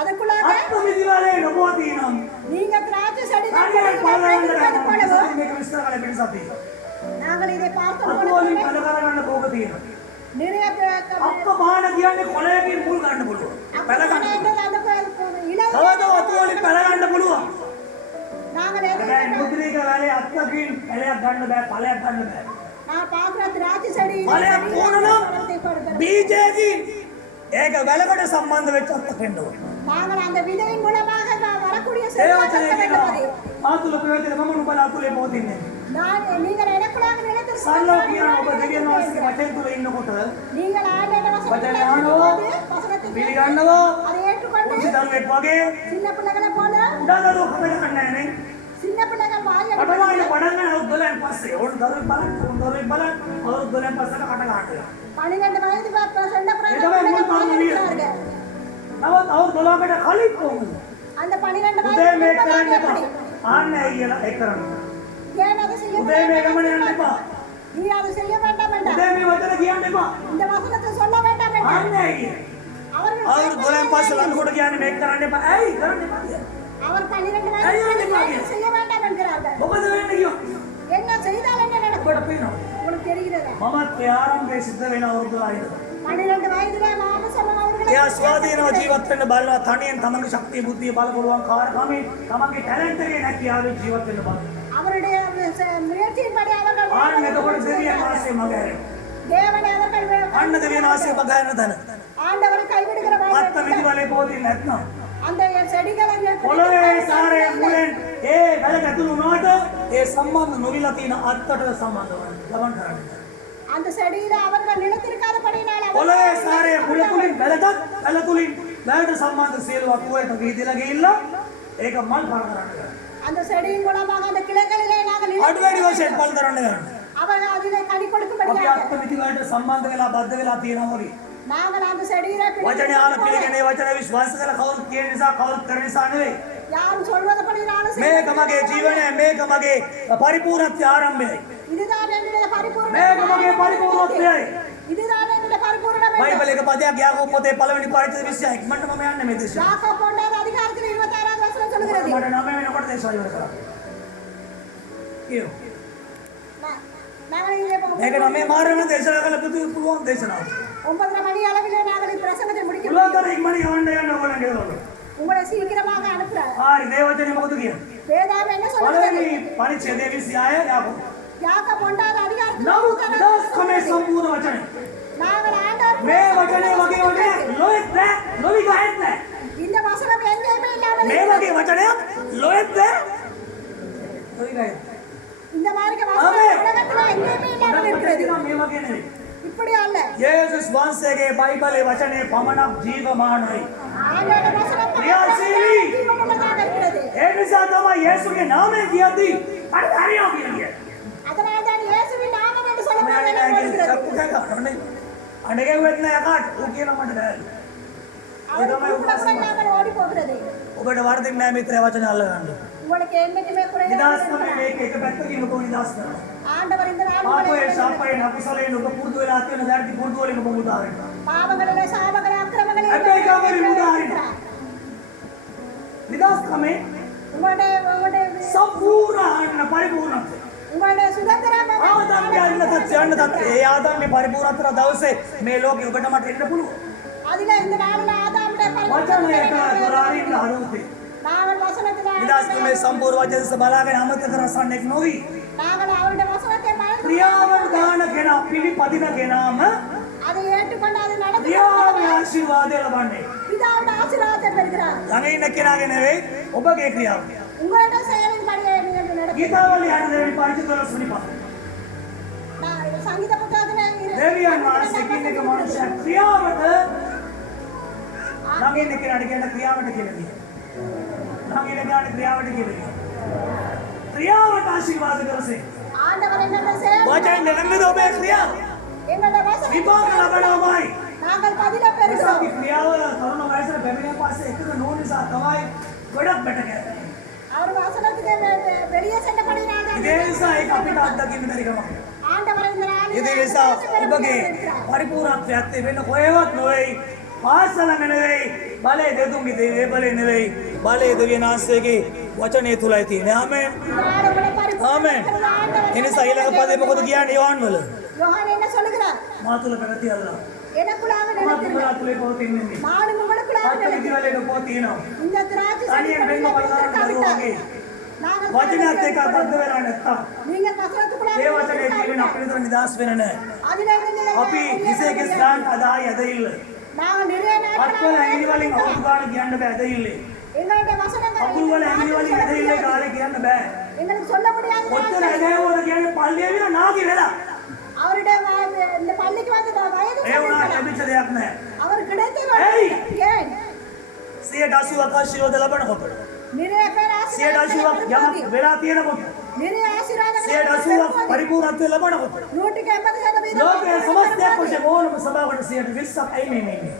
அதுக்குள்ளாக අත්මිදිවලේ නොබෝදීනම් நீங்க திராட்சை செடி අනේ போலவும் මේක විස්තර කරලා පිළිස අපි. நாங்கள் இதை பார்த்த අත්වලින් போது කල කරගන්න කෝක තියෙනවා. நிறைய අත්ත බාහන කියන්නේ කොළයකින් මුල් ගන්න පුළුවන්. පැල ගන්න. තවද අත්වලින් පැල ගන්න පුළුවන්. நாங்கள் දැන් මුද්‍රික වැලේ අත්තකින් පැලයක් ගන්න බෑ, ඵලයක් ගන්න බෑ. நான் பார்க்கிற திராட்சை செடி ඵලයක් ඕන නම් බීජයකින් ඒක වැලකට සම්බන්ධ වෙච්ච අත්තක් වෙන්න ඕන. நாங்கள் அந்த விதையின் மூலமாக வரக்கூடிய ඒ செடியாக වචනේ இருக்க வேண்டும் அது. කියනවා ආතුල ප්‍රවේදන මම නුඹලා අතුලේ පවතින්නේ. நீங்கள் எனக்குள்ளாக සල්ලෝ நிலைத்திருக்க කියන ඔබ දෙවියන් වහන්සේගේ වචන තුල ඉන්නකොට நீங்கள் ஆண்டவருடைய வசனத்தை වචනේ අහනවා வசனத்தை පිළිගන්නවා அதை ஏற்றுக்கொண்டு කුංචි දරුවෙක් වගේ சின்ன பிள்ளைகளை போல උඩදරුවෝ හදගන්න නැහැ නේ. சின்ன பிள்ளைகள் வாய் කටවාගෙන පඩන්න අවුරුදු 12න් පස්සේ ඕන දරුවෙක් බලන්න අවුරුදු 12න් පස්සේ කට ගන්නවා. 12 வயது சென்ற பிறகு இது தான் பிள்ளைகள் முன் வாய் தாங்குதிய. அடிக்கிறார்கள். නමුත් අවුරුදු 12කට කලින් කොහොමද? அந்த 12 උදේ வயது මේ பிள்ளைகள் කරන්න எப்படி? එපා. ආන්න ඇයිලා ඒ කරන්නේ. ஏன் அதை செய்ய උදේ මේ வேண்டாம் ගමන යන්න එපා. நீ அதை செய்ய வேண்டாம் என்றார். උදේ මේ වචන කියන්න එපා. இந்த வசனத்தை சொல்ல வேண்டாம் என்றார். ආන්න ඇයි. அவர்கள் අවුරුදු 12න් පස්සේ ලඟකොට කියන්නේ මේක කරන්න එපා. ඇයි කරන්න එපා කියන්නේ? அவர் 12 ஐயோ, வயது நீங்க பிள்ளைகள் செய்ய வேண்டாம் என்கிறார்கள். මොකද වෙන්නේ කිව්වා? என்ன செய்தால் என்ன நடக்கும்? ඔබට පේනවා. உங்களுக்கு தெரிகிறதா? මමත් ඒ ආරම්භයේ සිද්ධ වෙන අවුරුදු 6 12 வயதிலே மாமசம் அவர்களை එයා ස්වාධීනව ජීවත් වෙන්න බලනවා තනියෙන් තමන්ගේ ශක්තිය බුද්ධිය බල පුළුවන් කාර්යකමේ තමන්ගේ ටැලන්ට් එකේ නැකියාවේ ජීවත් වෙන්න බලනවා. அவருடைய முயற்சியின்படி அவர்கள் ආන්න එතකොට දෙවියන් ආශ්‍රය මග හැරෙනවා. தேவனை அவர்கள் අන්න දෙවියන් ආශ්‍රය මග හැරෙන තැන. ஆண்டவரை கைவிடுகிற අත්ත මිදිවලේ පොදින් නැත්නම් அந்த செடிகளை පොළවේ සාරයේ මුලෙන් ඒ වැල ඇතුළු වුණාට ඒ සම්බන්ධ නොවිලා තියෙන අත්තට සම්බන්ධ ගමන් කරන්න. அந்த செடியில அவர்கள் நிலைத்திருக்காதபடியினால் පොළවේ සාරයේ මුල තුලින් වැලටත් වැල තුලින් වැලට සම්බන්ධ සියලු අකුවලට වීදිලා ගිහිල්ලා ඒක මල් පාන කරන්න. அந்த செடியின் மூலமாக அந்த கிளைகளிலே நாங்கள் අඩුවැඩි වශයෙන් පල් කරන්න ගන්න. அவர்கள் அதிலே கனி අපි கொடுக்கும்படியாக අත්ත මිදිවලට සම්බන්ධ වෙලා බද්ධ වෙලා තියෙනවා වගේ. நாங்கள் அந்த செடியில වචනේ ආන පිළිගන්නේ වචන විශ්වාස කරලා කවුරුත් කියන නිසා කවුරුත් කරන නිසා නෙවෙයි. யாரும் சொல்வதபடினாலும் මේක මගේ ජීවනය මේක මගේ පරිපූර්ණත්වයේ ආරම්භයයි. இதுதான் என்னுடைய பரிபூரண මේක මගේ පරිපූර්ණත්වයයි. இதுதான் என்னுடைய பரிபூரணம் බයිබල් එක පදයක් යාකෝබ පොතේ පළවෙනි පරිච්ඡේදය 20 ඉක්මනට මම යන්නේ මේ දේශය. யாக்கோபு ஒன்றாவது அதிகாரத்தில் 26வது வசனம் சொல்கிறது මට 9 වෙනකොට දේශය ඉවර කරා. කියෝ. நாங்கள் இங்கே මේක 9 මාරණ දේශනා කළ පුළුවන් දේශනාවක්. 9:30 மணி அளவிலே நாங்கள் இந்த பிரசங்கத்தை முடிக்க පුළුවන් තරම් ඉක්මනින් යන්න ඕගොල්ලන් කියනවා. உங்களை சீக்கிரமாக அனுப்புறார் හරි මේ වචනේ මොකද කියන්නේ? வேதாகம் என்ன சொல்கிறது පළවෙනි පරිච්ඡේදයේ 26 යාකෝබ. யாக்கோபு ஒன்றாவது அதிகாரத்தில் නමුත් දස්කමේ සම්පූර්ණ වචනේ. நாங்கள் ஆண்டவர் මේ වචනේ වගේ වචනේ නොයෙක් නෑ නොවි ගහෙත් නෑ. இந்த வசனம் எங்கேயுமே இல்லாமல் මේ වගේ වචනයක් ලොයෙත් இந்த மாதிரி ஆமென். உலகத்துல எங்கேயுமே இல்லாமல் இருக்கிறது මේ වගේ නෙවෙයි. இப்படி அல்ல යේසුස් වහන්සේගේ බයිබලයේ වචනේ පමණක් ජීවමානයි. ஆண்டவருடைய வசனம் ක්‍රියාශීලී. ஜீவனுள்ளதாக இருக்கிறது ඒ නිසා තමයි යේසුගේ නාමය කියද්දී අර හරියෝ කියන්නේ. அதனால் தான் இயேசுவின் நாமம் என்று சொல்லும்போது මම எனக்கு வருகிறது. අඬගේ වෙන්න යකාට ඌ කියන මට බෑ. அவர் கூப்பிடப்படாமல் ஓடி போகிறது ඔබට වරදින් නෑ මිත්‍රය වචන අල්ල ගන්න. உங்களுக்கு என்னைக்குமே குறையாது නිදාස් තමයි මේක එක පැත්තකින් ඔබ නිදාස් කරනවා. ஆண்டவர் இந்த පාපයේ நாட்களில் ශාපයෙන් අකුසලයෙන් ඔබ පුරුදු වෙලා තියෙන දැඩි පුරුදු වලින් ඔබ මුදා වෙනවා. பாவங்களிலே சாபங்களே அக்கிரமங்களே හැබැයි කාමරේ මුදා වෙනවා. නිදාස් කමේ உங்களுடைய සම්පූර්ණ පරිපූර්ණත්වය. உங்களுடைய சுதந்திரம் ආදාම්ගේ යන්න තත් ඒ ආදාම්ගේ පරිපූර්ණත්වය දවසේ මේ ලෝකෙ ඔබට මට එන්න පුළුවන්. அதிலே இந்த நாளில் ஆதாமுடைய වචනයට பரிபூரணத்தை දොරාරින්න හදවතේ. நாங்கள் வசனத்தினால் නිදාස් කමේ සම්පූර්ණ වචනස බලාගෙන අමතක කරසන්නෙක් නොවි. நாங்கள் அவருடைய வசனத்தை மறந்து ක්‍රියාවන් දාන කෙනා පිළිපදින කෙනාම அதை ஏற்றுக்கொண்டு அதை நடத்தி ක්‍රියාවේ ආශිර්වාදය ලබන්නේ. பிதாவுடைய ஆசீர்வாதத்தை பெறுகிறார் ළඟ ඉන්න කෙනාගේ නෙවෙයි ඔබගේ ක්‍රියාව. உங்களுடைய செயலின் படியை நீங்கள் நடத்தி ගීතාවලිය 62 පරිච්ඡේදවල සුනිපා. சங்கீத புத்தகத்திலே දෙවියන් වහන්සේකින් එක මනුෂ්‍ය ක්‍රියාවට ළඟ ඉන්න කෙනාට කියන ක්‍රියාවට කියලා කියනවා. ළඟ ඉන්න කෙනාට ක්‍රියාවට කියලා කියනවා. ක්‍රියාවට ආශිර්වාද කරසේ. ஆண்டவர் எங்களுடைய செயல் වචෙන් නෙමෙයි ඔබේ ක්‍රියාව. எங்களுடைய வசனம் විපාක ලබනවාමයි. நாங்கள் பதில பெறுகிறோம் ඒසාගේ ක්‍රියාව තරුණ වයසට පැමිණෙන පස්සේ එකක නෝන නිසා තමයි ගොඩක් බැට කරන්නේ. அவர் வசனத்துக்கு வெளியே சென்றபடியினால் தான் ඒ නිසා ඒක අපිට අත්දකින්න බැරි කමක්. ஆண்டவர் இந்த நாளில் ඒ නිසා ඔබගේ පරිපූර්ණත්වයට වෙන කොහෙවත් නොවේයි. පාසල නෙවෙයි, බලේ දෙතුන්ගේ දේ බලේ නෙවෙයි. බලේ දෙවියන් වහන්සේගේ වචනේ තුලයි තියෙන්නේ. ආමෙන්. ආමෙන්. එනිසා ඊළඟ පදේ මොකද කියන්නේ යෝහන් වල? யோவான் என்ன சொல்லுகிறார் මා තුල පැවති අල්ලා. எனக்குள்ளாக මා நிலைத்திருந்தார் තුල පවතින්නේ. நானும் உங்களுக்குள்ளாக පත්ත විදිවලේ නොපෝ තියෙනවා. இந்த திராட்சை තනියෙන් වෙන්න බලන්න බැරුව වගේ. நாங்கள் වචනයත් එක්ක අබද්ධ වෙලා නැත්තම් நீங்கள் வசனத்துக்குள்ளாக ඒ වචනේ ජීවෙන අපිට විතර නිදාස් වෙන නැහැ. அதிலிருந்து நீங்கள் අපි හිසේකස් ගන්න අදායි ඇදහිල්ල. நாங்கள் நிறைய අත්වල ඇඟිලි நாட்கள் වලින් අවුල් ගන්න කියන්න බෑ ඇදහිල්ලේ. எங்களுடைய வசனங்களை අකුල් වල ඇඟිලි වලින් ඇදහිල්ලේ කාලේ කියන්න බෑ. எங்களுக்கு சொல்ல முடியாத ඔච්චර நாட்கள். ඇදහිවුවද කියන්නේ පල්ලිය විල නාගි වෙලා. அவருடைய இந்த பள்ளிக்கு வந்து வயது ඒ වුණාට ලැබිච්ච දෙයක් නැහැ. அவர் கிடைத்த ஏய்! ஏன் 180ක් ආශිර්වාද ලබනකොට நிறைய பேர் 180ක් යමක් වෙලා තියෙනකොට நிறைய ஆசீர்வாதங்களை 180ක් පරිපූර්ණත්වය ලබනකොට 180% ලෝකයේ සමස්තයක් වශයෙන් ඕනම සභාවකට 120ක් ඇයි මේ ඉන්නේ.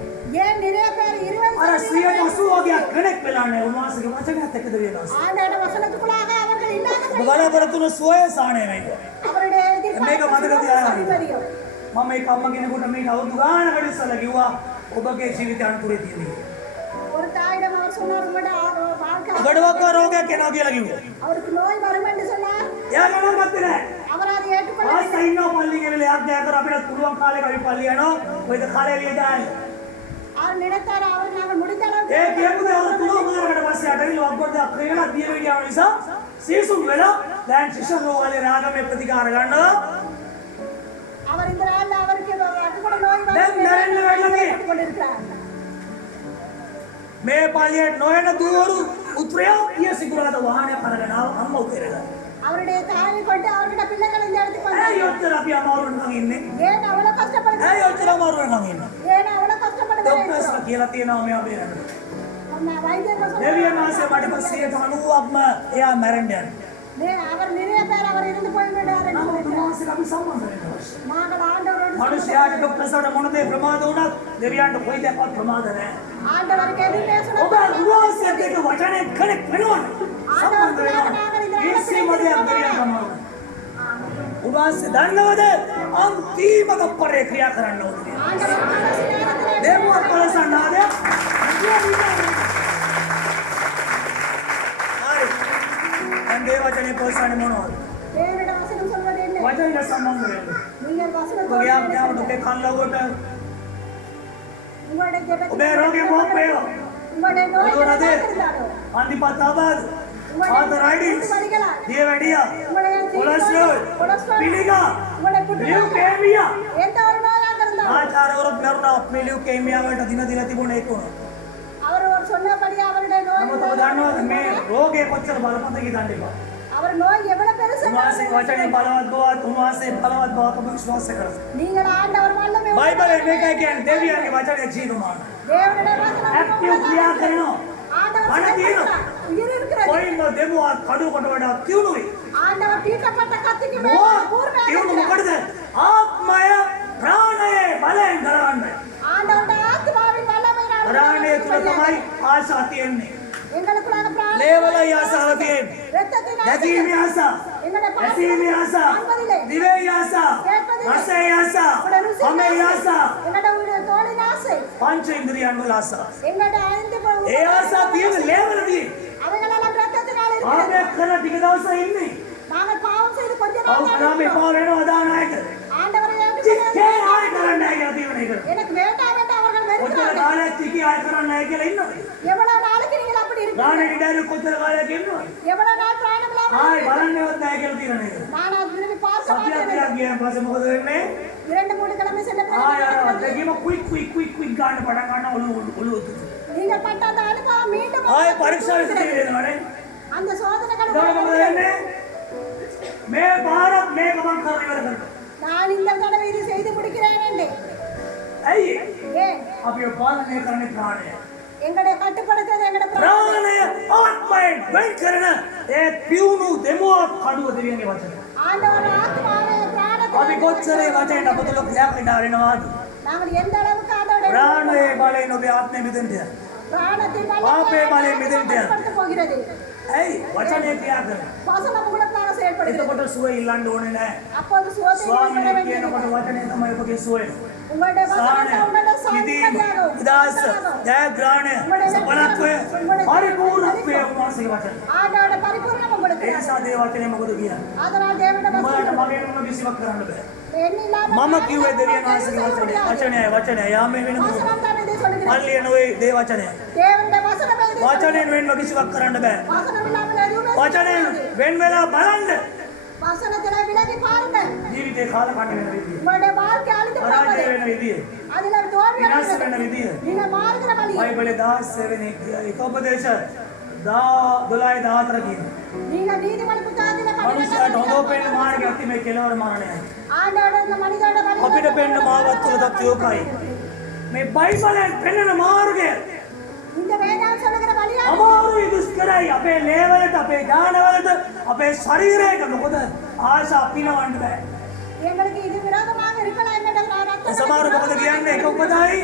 ஏன் நிறைய பேர் 20% අර 180ක් කෙනෙක් වෙලා නැහැ උන්වහන්සේගේ වචනයත් එක්කද වෙනවා. ஆண்டவருடைய வசனத்துக்குள்ளாக அவர்கள் இல்லாத ඔබ බලාපොරොත්තු වන සුවය සාහනය වෙයි. அவருடைய මේක මතක තියාගන්න. எதிர்பார்ப்பு මම මේ කම්ම කෙනෙකුට මේක අවුරුදු ගානකට ඉස්සලා කිව්වා ඔබගේ ජීවිතය අනුකූලයි තියෙන්නේ. ஒரு தாயிடம் அவர் சொன்னார் உங்களுடைய வாழ்க்கை ගඩවක රෝගයක් එනවා කියලා කිව්වා. அவருக்கு நோய் வரும் என்று சொன்னார் එයා ගණන් ගත්තේ නැහැ. அவர் அதை ஏற்றுக்கொள்ள ආස්ත ඉන්නවා පල්ලි ගෙවල යක් දෙයක් කර අපිට පුළුවන් කාලෙක අපි පල්ලි යනවා. ඔයද කාලේ එළිය දාන්න. அவர் நினைத்தார் அவர் நாங்கள் முடிந்த அளவுக்கு ඒ කියපු දේ අවුරුදු 3මාරකට පස්සේ අටවිල වක්කොඩ අක්‍රේලා දිය වෙලා යන නිසා සීසුන් වෙලා දැන් ශිෂ්‍ය රෝගාලේ රාගමේ ප්‍රතිකාර ගන්නවා. அவர் இந்த நாள்ல அவருக்கு அது கூட நோய் දැන් මැරෙන්න වෙන්නේ. கொண்டிருக்கிறார் මේ පල්ලියට නොයන දුවරු උත්‍රය පිය සිකුරාද වාහනයක් අරගෙන අම්ම උතේරලා. அவருடைய தாயை கொண்டு அவருடைய பிள்ளைகளை இந்த இடத்துக்கு ඇයි வந்தார் ඔච්චර අපි අමාරුවෙන් නම් ඉන්නේ? ஏன் அவ்வளவு கஷ்டப்படுது ඇයි ඔච්චර අමාරුවෙන් නම් ඉන්නේ? ஏன் அவ்வளவு கஷ்டப்படுது ડોක්ටර්ස්ලා කියලා තියෙනවා මෙයා බේරන්න. வைத்தியர்கள் சொன்னார், දෙවියන් වහන්සේ මට 90%ක්ම එයා මැරෙන්න යනවා. அவர் நிறைய பேர் அவர் இருந்து போய்விட்டார் என்று නමුත් சொல்லிட்டார். උන්වහන්සේට අපි සම්බන්ධ වෙන්න අවශ්‍යයි. நாங்கள் ஆண்டவரோடு මනුෂ්‍යයාට ડોක්ටර්ස්ලාට මොන දේ ප්‍රමාද වුණත් දෙවියන්ට කොයි දෙයක්වත් ප්‍රමාද නැහැ. ஆண்டவருக்கு எதுவுமே ඔබ சொல்லாமல் උන්වහන්සේත් එක්ක වචනේ කෙනෙක් වෙනවනේ. සම්බන්ධ වෙනවා. කිසිම දෙයක් දෙවියන් ප්‍රමාද. උන්වහන්සේ දන්නවද අන්තිමක පරේ ක්‍රියා කරන්න ඕනේ. ஆண்டவர் கடைசி நேரத்திலே දේවවත් පලසන්නාද? හරි. දැන් දේ වචනේ පොසන්නේ මොනවද? தேவனுடைய வசனம் சொல்வது என்ன වචනේ සම්බන්ධ වෙන්න. நீங்கள் வசனத்தோடு ඔබගේ ආඥාවට ඔබේ කල්ලවට உங்களுடைய ஜெபத்தை ඔබේ රෝගේ මොක් වේවා. உங்களுடைய நோய் මොනවද? இருந்தாலும் අන්තිපතාවද? ආතරයිටිස්, දියවැඩියා, කොලෙස්ටරෝල්, පිළිකා, ලියුකේමියා. எந்த ஒரு நோயாக இருந்தாலும் ආචාර්යවරුත් මරුණා මේ ලියුකේමියා වලට දින දින තිබුණේ ඒක උනා. அவர் சொன்னபடி அவருடைய நோய் නමුත් ඔබ දන්නවද මේ රෝගය කොච්චර බලපෑද කියලා දන්නේ බා. அவர் நோய் எவ்வளவு பெருசு උන්වහන්සේ වචනේ බලවත් බවත් උන්වහන්සේ බලවත් බවත් ඔබ විශ්වාස කරනවා. நீங்கள் ஆண்டவர் வல்லமை බයිබලයේ මේකයි කියන්නේ දෙවියන්ගේ වචනේ ජීවමාන. தேவனுடைய வசனம் ඇක්ටිව් ක්‍රියා කරනවා. ஆண்டவர் වණ තියෙනවා. உயிர் இருக்கிறது කොයින්ද දෙමුවත් කඩුවකට වඩා තියුණුයි. ஆண்டவர் தீட்டப்பட்ட கத்திக்கு மேல் මොකද கூர்மையாக තියුණු இருக்கிறார். මොකටද? ආත්මය ප්‍රාණයේ බලයෙන් කරවන්නේ. ஆண்டவருடைய ஆத்மாவின் வல்லமையினால் ප්‍රාණය තුල තමයි ආශා තියෙන්නේ. எங்களுக்குள்ளான பிராண ලේවලයි ආසාව තියෙන්නේ. இரத்தத்தின் දැකීමේ ආසාව, எங்களுடைய ඇසීමේ ආසාව, දිවේ ආසාව, රසයේ ආසාව, හමේ ආසාව, எங்களுடைய உயிர் தோளின் ஆசை පංච ඉන්ද්‍රියන් වල ආසාව. எங்களுடைய ஐந்து ඒ ආසාව තියෙන ලේවලදී அவைகளெல்லாம் இரத்தத்தினால் இருக்கிறது. ආපේ කරන ටික දවසක් ඉන්නේ. நாங்கள் பாவம் செய்து கொஞ்ச ඔව් நாள் කරාමේ පාර වෙනවා දානායක. ஆண்டவரை චිත්තේ ආය කරන්නේ නැහැ කියලා තියෙන එක. எனக்கு வேண்டாம் என்று அவர்கள் කොච්චර வெறுக்கிறார்கள். කාලයක් චිකි ආය කරන්නේ නැහැ කියලා ඉන්නවද? எவ்வளவு நாளைக்கு நீங்கள் அப்படி இருக்கீங்க? ගානේ ඉඩාරු කොච්චර කාලයක් ඉන්නවද? எவ்வளவு நாள் பிராணம் இல்லாமல் ආය බලන්නේවත් නැහැ කියලා තියෙන එක. நான் அது திரும்பி பார்க்க සතියක් மாட்டேன். තියක් ගියන් පස්සේ මොකද වෙන්නේ? 2-3 கிழமை சென்ற ආය අර பிறகு දෙකීම කුයික් ගන්න පටන් ගන්න ඔළුව நீங்கள் பட்ட அந்த அனுபவம் மீண்டும் ආය පරීක්ෂා විසඳේ වෙනවනේ. அந்த சோதனைகள் එතකොට මොකද වෙන්නේ? මේ පාරක් මේ ගමන් කරන ඉවර කරනවා. நான் இந்த தடவை இது செய்து முடிக்கிறேன் என்று ඇයි? ஏன் අපි පාලනය කරන්නේ ප්‍රාණය. எங்களுடைய கட்டுப்படுத்தது எங்களுடைய பிராணம். ප්‍රාණය ආත්මයෙන් වෙන් කරන ඒ පියුණු දෙමුවක් කඩුව දෙවියන්ගේ වචන. ஆண்டவர் ஆத்மாவை பிராணத்தை අපි කොච්චර ඒ වචනට අපතුල ක්‍රියා කරනවද? நாங்கள் எந்த அளவுக்கு அதோட ප්‍රාණයේ බලයෙන් ඔබේ ආත්මය මිදෙන්න. பிராணத்தை பாப்பே பாலே மிதந்து. கட்டுப்படுத்த போகிறது. ඇයි? වචනේ ක්‍රියා කරන. வசனம் உங்களுக்காக செயல்படுகிறது. එතකොට සුවය ඉල්ලන්න ඕනේ නැහැ. அப்போது சுகத்தை ස්වාමීන් ஈடுபட வேண்டியது. කියනකොට වචනේ තමයි ඔබගේ සුවය. உங்களுடைய வசனத்தை உங்களுடைய ඉදීම, சாட்சியாகும். ඉදාස, ජයග්‍රහණය, සඵලත්වය, පරිපූර්ණත්වය උන්වහන්සේගේ වචන. ஆண்டவருடைய பரிபூரணம் உங்களுக்கு. ඒ නිසා දේ වචනේ මොකද කියන්නේ? அதனால் தேவனுடைய උඹලට வசனம் මගෙන් මොන කිසිවක් කරන්න බෑ. எண்ணில்லாமல் මම කිව්වේ දෙවියන් වහන්සේගේ වචනේ. වචනය යාමේ වෙන මොකද? வசனம் தான் இதை சொல்லுகிறது. පල්ලිය නොවේ දේ වචනය. தேவனுடைய வசனம் இதை වචනයෙන් වෙන්ව කිසිවක් කරන්න බෑ. வசனம் இல்லாமல் எதுவுமே වචනයෙන් වෙන් වෙලා බලන්න. வசனத்திலே விலகி பாருங்கள். ජීවිතේ කාල කන්න වෙන විදිය. உங்களுடைய வாழ்க்கை அழிந்து පරාජය போகாது. වෙන විදිය. அதில் தோல்வி විනාශ அடைகிறது. වෙන විදිය. நீங்கள் மாறுகிற வழி. බයිබලේ 16 වෙනි එක උපදේශ 12 14 කියනවා. நீங்கள் நீதிமொழி புத்தகத்திலே මනුෂ්‍යයාට හොඳ පෙන්න මාර්ගය ඇති මේ කෙලවර මරණයයි. ஆண்டவருடைய இந்த மனிதனுடைய வழி අපිට පෙන්න මාවත් තුල තත්ත්වයකයි. මේ බයිබලෙන් පෙන්වන මාර්ගය இந்த வேதாகம் சொல்லுகிற வழியா අමාරුයි දුෂ්කරයි. අපේ ලේවලට අපේ ඥානවලට අපේ ශරීරයට මොකද ආශා පිනවන්න බෑ. எங்களுக்கு இது விரோதமாக இருக்கலாம் என்ற ඒ සමහර මොකද කියන්නේ එක උපදයි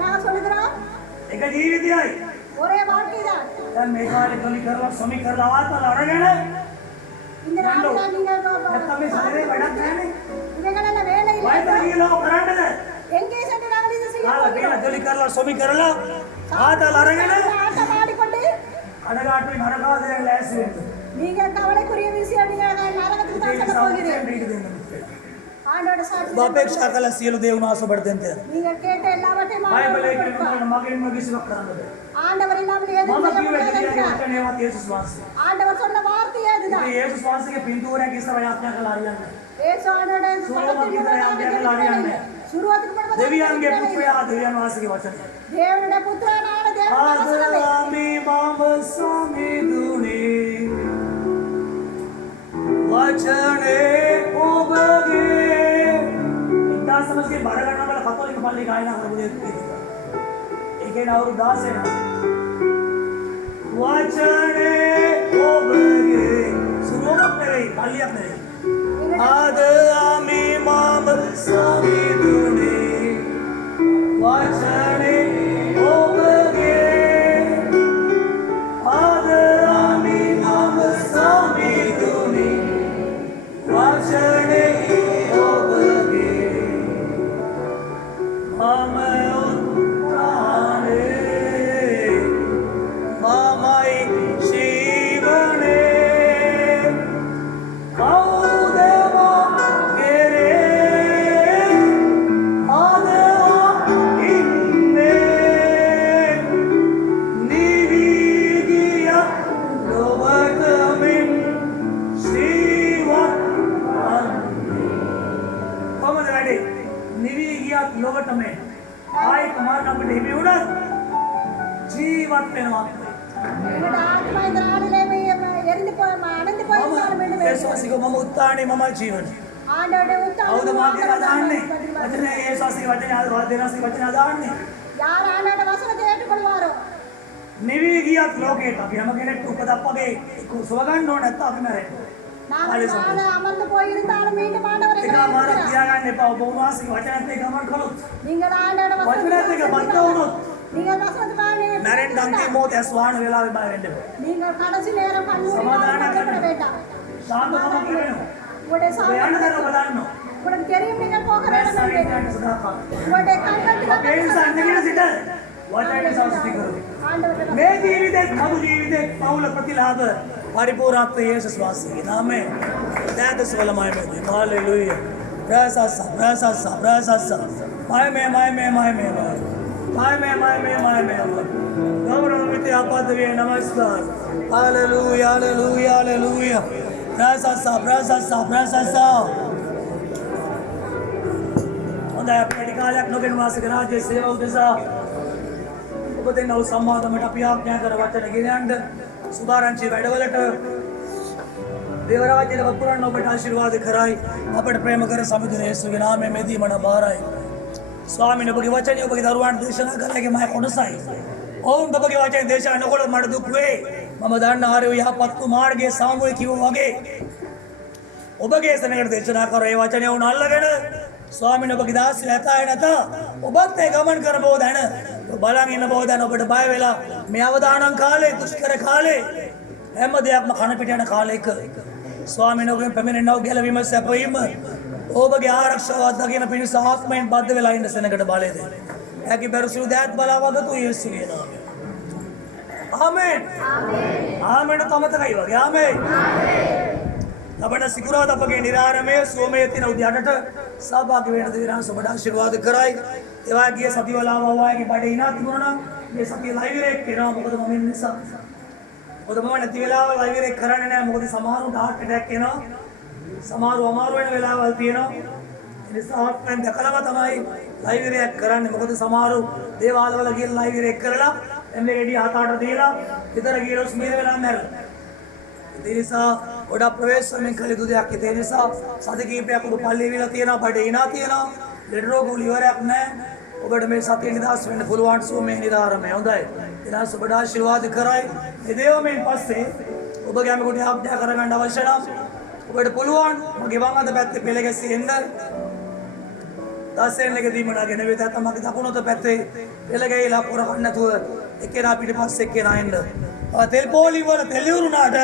நாங்க சொல்லுகிறோம் එක ජීවිතයයි. ஒரே வாழ்க்கை தான். දැන් මේ කාලේ ගොලි කරලා සොමි කරලා ආත්මල අරගෙන இந்த நாளில் நீங்கள் නැත්තම් මේ ශරීරේ වැඩක් නැහැ. இவைகளெல்லாம் வேலை இல்லை. වයිද කියලා කරන්නද? எங்கே சென்று நாங்கள் இது செய்ய කාලා කියලා ගොලි කරලා සොමි කරලා ආතල් අරගෙන ஆட்டம் ஆடிக்கொண்டு අඩගාටුවේ නරකාදයෙන් ලෑස්ති වෙන්න. நீங்கள் கவலைக்குரிய விஷயம் நீங்கள் நரகத்துக்கு தான் செல்ல போகிறீர்கள். ඊට දෙන්න. ஆண்டோட சாட்சி අපේක්ෂා කළ සියලු දේ උනාස බඩදෙන්ද. நீங்கள் கேட்ட எல்லாவற்றையும் බයිබලයේ ஆண்டவர் කියන கொடுப்பார். මගෙන් කිසිවක් කරන්න බෑ. ஆண்டவர் இல்லாமல் எதுவும் මම செய்ய කිව්වේ முடியாது දෙවියන්ගේ என்றார். වචනේවත් යේසුස් වහන්සේ. ஆண்டவர் சொன்ன வார்த்தையே அதுதான். ඉතින් යේසුස් වහන්සේගේ පින්තූරයක් ඉස්සර යාඥා කළා හරියන්නේ. ஏசு ஆண்டோட படத்தின் முன்பதாக நிற்கிறேன். சுருவத்துக்கு முன்பதாக දෙවියන්ගේ நிற்கிறேன். පුත්‍රයා දෙවියන් වහන්සේගේ වචනය. தேவனுடைய புத்திரனான தேவனுடைய வசனமே. ආදරාමි මම සමිඳුනි වචනේ ඔබගේ ඉන්දාසමස්ගේ බඩ ගන්න බල කතෝලික පල්ලි ගායනා කරපු දේ තියෙනවා. ඒකේ අවුරුදු 16 නා වචනේ ඔබගේ සුරෝමක් නෙවෙයි පල්ලියක් නෙවෙයි. ආදරාමි මම සමිඳුනි වචනේ ඔබගේ ආදරාමි මම සමිඳුනි වචනේ ඔබගේ මම උත්තානේ මමයි ජීවනේ කවුද මගේ ආදවා ඉන්නේ නිවි ගිය ලොවතමින් ජීවත් වන්නේ. කොහොමද වැඩේ? නිවි ගියත් ලොවටම ආයි කමාන අපිට හිමි වුණත් ජීවත් වෙනවා. මට ආත්මය දාන්නේ මේ එරින්ද පොය අනන්ත පොය දාන්න ඒ ශාසික මම උත්තානේ මම ජීවන. ආණ්ඩුවට උත්සාහ කවුද මාගේ දාන්නේ? වචනේ ඒ ශාසික වචනේ ආදේනාසික වචන දාන්නේ. යාර ආණ්ඩුවට වසන දෙයට කොළවාරෝ. නිවි ගියත් ලෝකේට අපි හැම කෙනෙක් උපදක් වගේ සුව ගන්න ඕන නැත්නම් අපි මැරෙනවා. නාමකාල අමන්ත පොය ඉරින්දාන මේක මානවරේ ඒක මාර තියාගන්න එපා. ඔබ වාසික වචනත් එක්ක ගමන් කළොත්. නිංගල ආණ්ඩුවට වචනත් එක්ක බද්ධ වුණොත්. නිංගල වසන දාන්නේ. මැරෙන්න අන්තිම මොහොතේ අස්වාන වෙලාවේ බය වෙන්න එපා. නිංගල කඩසි නේරම් කන්නු. සමාදානයක් කරන්න. බේටා. සාන්තකමක් කරනවා. ඔඩේ ඔය සාම. යන්න දරව බලන්න. ඔඩේ කෙරීම් නිංගල පොකරන්න බෑ. ඔඩේ කන්කන්ති අපේ ඉස්සන්න සිට වචනේ සංස්කෘතික කරු. ආණ්ඩුවට මේ ජීවිතේ මම ජීවිතේ පෞල ප්‍රතිලාභ පරිපූර්ණත්වයේ යේසුස් වාසයේ නාමයෙන් දාදසවලමයි මේ හalleluya ප්‍රාසස්ස ප්‍රාසස්ස ප්‍රාසස්ස මය ගෞරව මිත්‍ය ආපදවේ නමස්කාර හalleluya hallelujah hallelujah ප්‍රාසස්ස ප්‍රාසස්ස ප්‍රාසස්ස හොඳයි අපේ කාලයක් නොගෙන වාසක රාජ්‍ය සේවාව උදෙසා ඔබ දෙන්නව සම්මාදමට අපි ආඥා කර වචන ගෙනයන්ද සුභාරංචි වැඩවලට දේව රාජ්‍යයට වපුරන්න ඔබට ආශිර්වාද කරයි අපට ප්‍රේම කර සමිඳුන යේසුගේ නාමයෙන් මෙදී මන බාරයි ස්වාමීන් ඔබගේ වචනේ ඔබගේ දරුවන්ට දේශනා කරන්නගේ මම කොටසයි ඔවුන් ඔබගේ වචනේ දේශනා නොකළොත් මට දුක් වේ මම දන්න ආරේ යහපත් මාර්ගයේ සාමුවේ කිව්වා වගේ ඔබගේ සෙනඟට දේශනා කර ඒ වචනේ වුණ අල්ලගෙන ස්වාමීන් ඔබගේ දාසිය ඇතයි නැත ඔබත් ඒ ගමන් කරන බව දැන බලන් ඉන්න බව දැන ඔබට බය වෙලා මේ අවදානම් කාලේ දුෂ්කර කාලේ හැම දෙයක්ම කන පිට යන කාලයක ස්වාමීන් වහන්සේ පැමිණෙනව ගැලවීම සැපවීම ඔබගේ ආරක්ෂාව අත්දකින පිණිස ආත්මයෙන් බද්ධ වෙලා ඉන්න සෙනඟට බලය දෙන්න. හැකි බරසුළු දෑත් බලාවගතු යේසුගේ නාමයෙන්. ආමෙන්. ආමෙන් තමතකයි වගේ ආමෙන්. අපට සිකුරාද අපගේ නිරාරමයේ සෝමයේ තියෙන උද්‍යානට සහභාගී වෙන දෙවියන් ඔබට ආශිර්වාද කරයි. ඒ වගේ සතිවලාව වගේ බඩේ ඉනා තිබුණා නම් මේ සතිය ලයිව් එකක් කරනවා මොකද මම ඉන්න නිසා. මොකද මම නැති වෙලාව ලයිව් එකක් කරන්නේ නැහැ මොකද සමහරවිට heart attack එනවා. සමහරව අමාරු වෙන වෙලාවල් තියෙනවා. ඒ නිසා ආත්මෙන් දැකලාම තමයි ලයිව් එකක් කරන්නේ. මොකද සමහරව දේවාල වල ගිහලා ලයිව් එකක් කරලා එන්නේ රෙඩි 7-8 දීලා විතර ගිහලා ස්මීර වෙලා මැරෙනවා. ඒ නිසා ගොඩක් ප්‍රවේශමෙන් කළ යුතු දෙයක්. ඒ නිසා සති කීපයක් ඔබ පල්ලිය විලා තියෙනවා, බඩේ ඉනා තියෙනවා, ලෙඩ රෝග වල ඉවරයක් නැහැ. ඔබට මේ සතිය නිදහස් වෙන්න පුළුවන් සෝමේ නිරාරමයි. හොඳයි. ඊළඟ ඔබට ආශිර්වාද කරයි. මේ දේවමෙන් පස්සේ ඔබගේ අම කොට ආඥා කරගන්න අවශ්‍ය නම් ඔබට පුළුවන් මගේ වම් අත පැත්තේ පෙළ ගැසී එන්න. දාසෙන් එකදී මනගෙන වෙත තමගේ දකුණත පැත්තේ පෙළ ගැහිලා පොර ගන්න නැතුව එක්කෙනා පිටිපස්සේ එක්කෙනා එන්න. තෙල් පොලි වල තෙල් ඉවරුනාට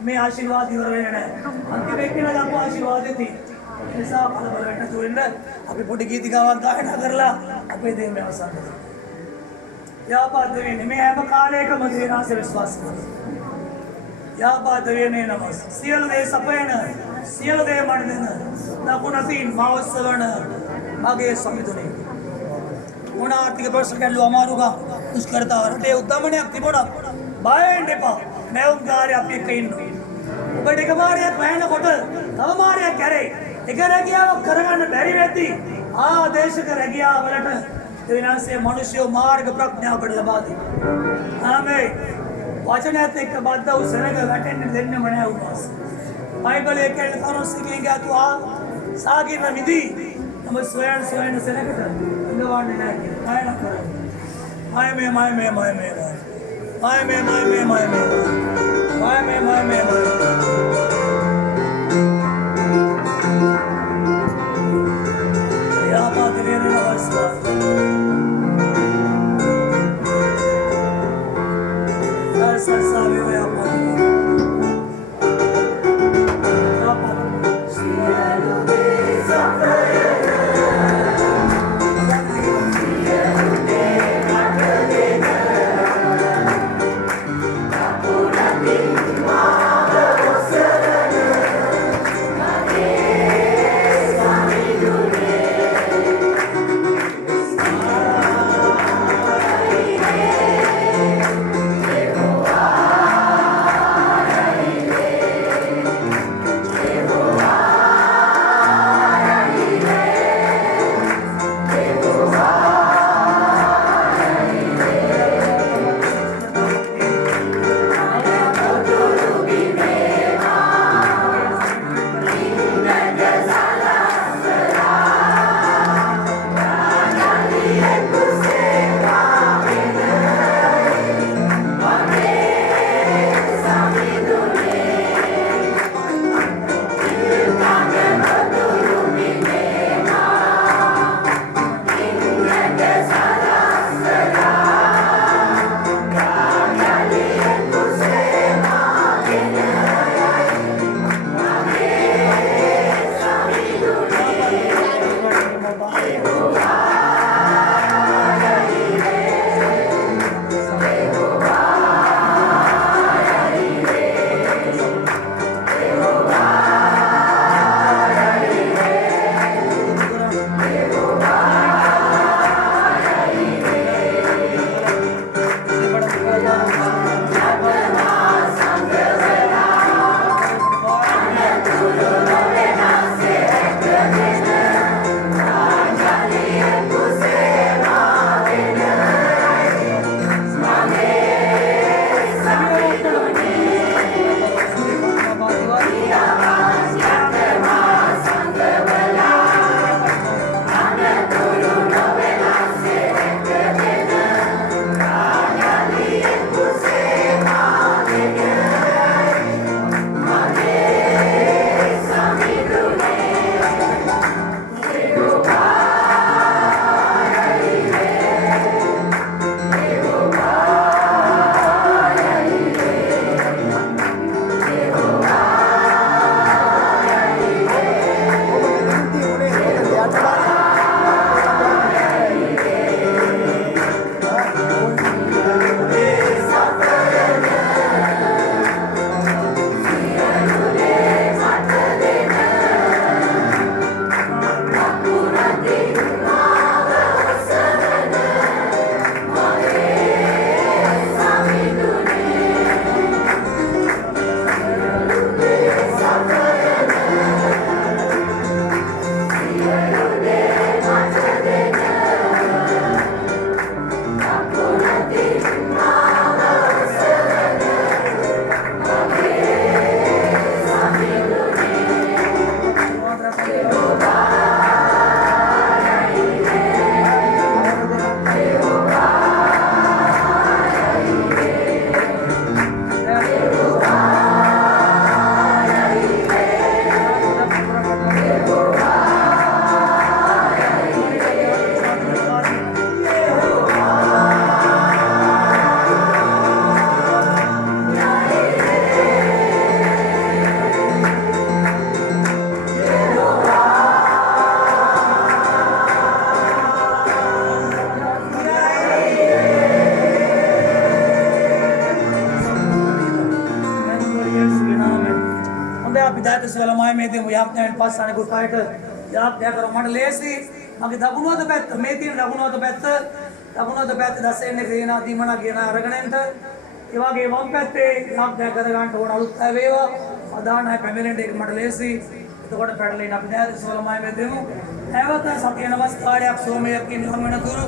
මේ ආශිර්වාද ඉවර වෙන්නේ නැහැ. අන්තිම එක්කෙනා දක්වා ආශිර්වාදෙ තියෙනවා. ඒ නිසා කලබල වෙන්න නැතුව ඉන්න. අපි පොඩි ගීතිකාවක් ගායනා කරලා අපේ දේම අවසන් කරමු. යාපාද වෙන්නේ මේ හැම කාලයකම දේනාස විශ්වාස කරනවා. යාපාද වෙන්නේ නමස්. සියලු දේ සපයන සියලු දේ මඩ දෙන දකුණතින් මාවස්සවන මගේ සමිතුනේ. මොන ආර්ථික ප්‍රශ්න ගැටලු අමාරුකම් දුෂ්කරතා රටේ උද්දමනයක් තිබුණා. බය වෙන්න එපා. මෑවුම් කාර්ය අපි එක්ක ඉන්නවා. ඔබට එක මාරයක් වැහෙනකොට තව මාරයක් කරේ. එක රැකියාවක් කරගන්න බැරි වෙද්දී ආදේශක රැකියාවලට දෙවියන්සේ මිනිස්යෝ මාර්ග ප්‍රඥාවට ලබා දෙනවා. ආමේන්. වචනයත් එක්ක බද්ධ වූ සෙනඟ වැටෙන්න දෙන්නෙම නැහැ උන්වහන්ස. බයිබලයේ කියන තරොස්සිකෙන් ගාතු සාගින මිදි නම සොයන සෙනඟට ඉඳවන්නේ නැහැ කියලා. අයන කරන්නේ. ළමයි මේ දේ යාඥාවෙන් පස්ස අනිකුත් අයට යාඥා කර මට ලේසි මගේ දකුණුවද පැත්ත මේ තියෙන දකුණුවද පැත්ත දැසෙන්නේ තේනා දීමනා කියන අරගෙනන්ට ඒ වගේ වම් පැත්තේ යාඥා කර ගන්න ඕන අලුත් අය වේවා අදානයි පැමිණෙන්න ඒක මට ලේසි එතකොට පැටලෙන්න අපි දැන් ළමයි මේ දෙමු නැවත සතිය නමස්කාරයක් සෝමයක් කියන වෙනතුරු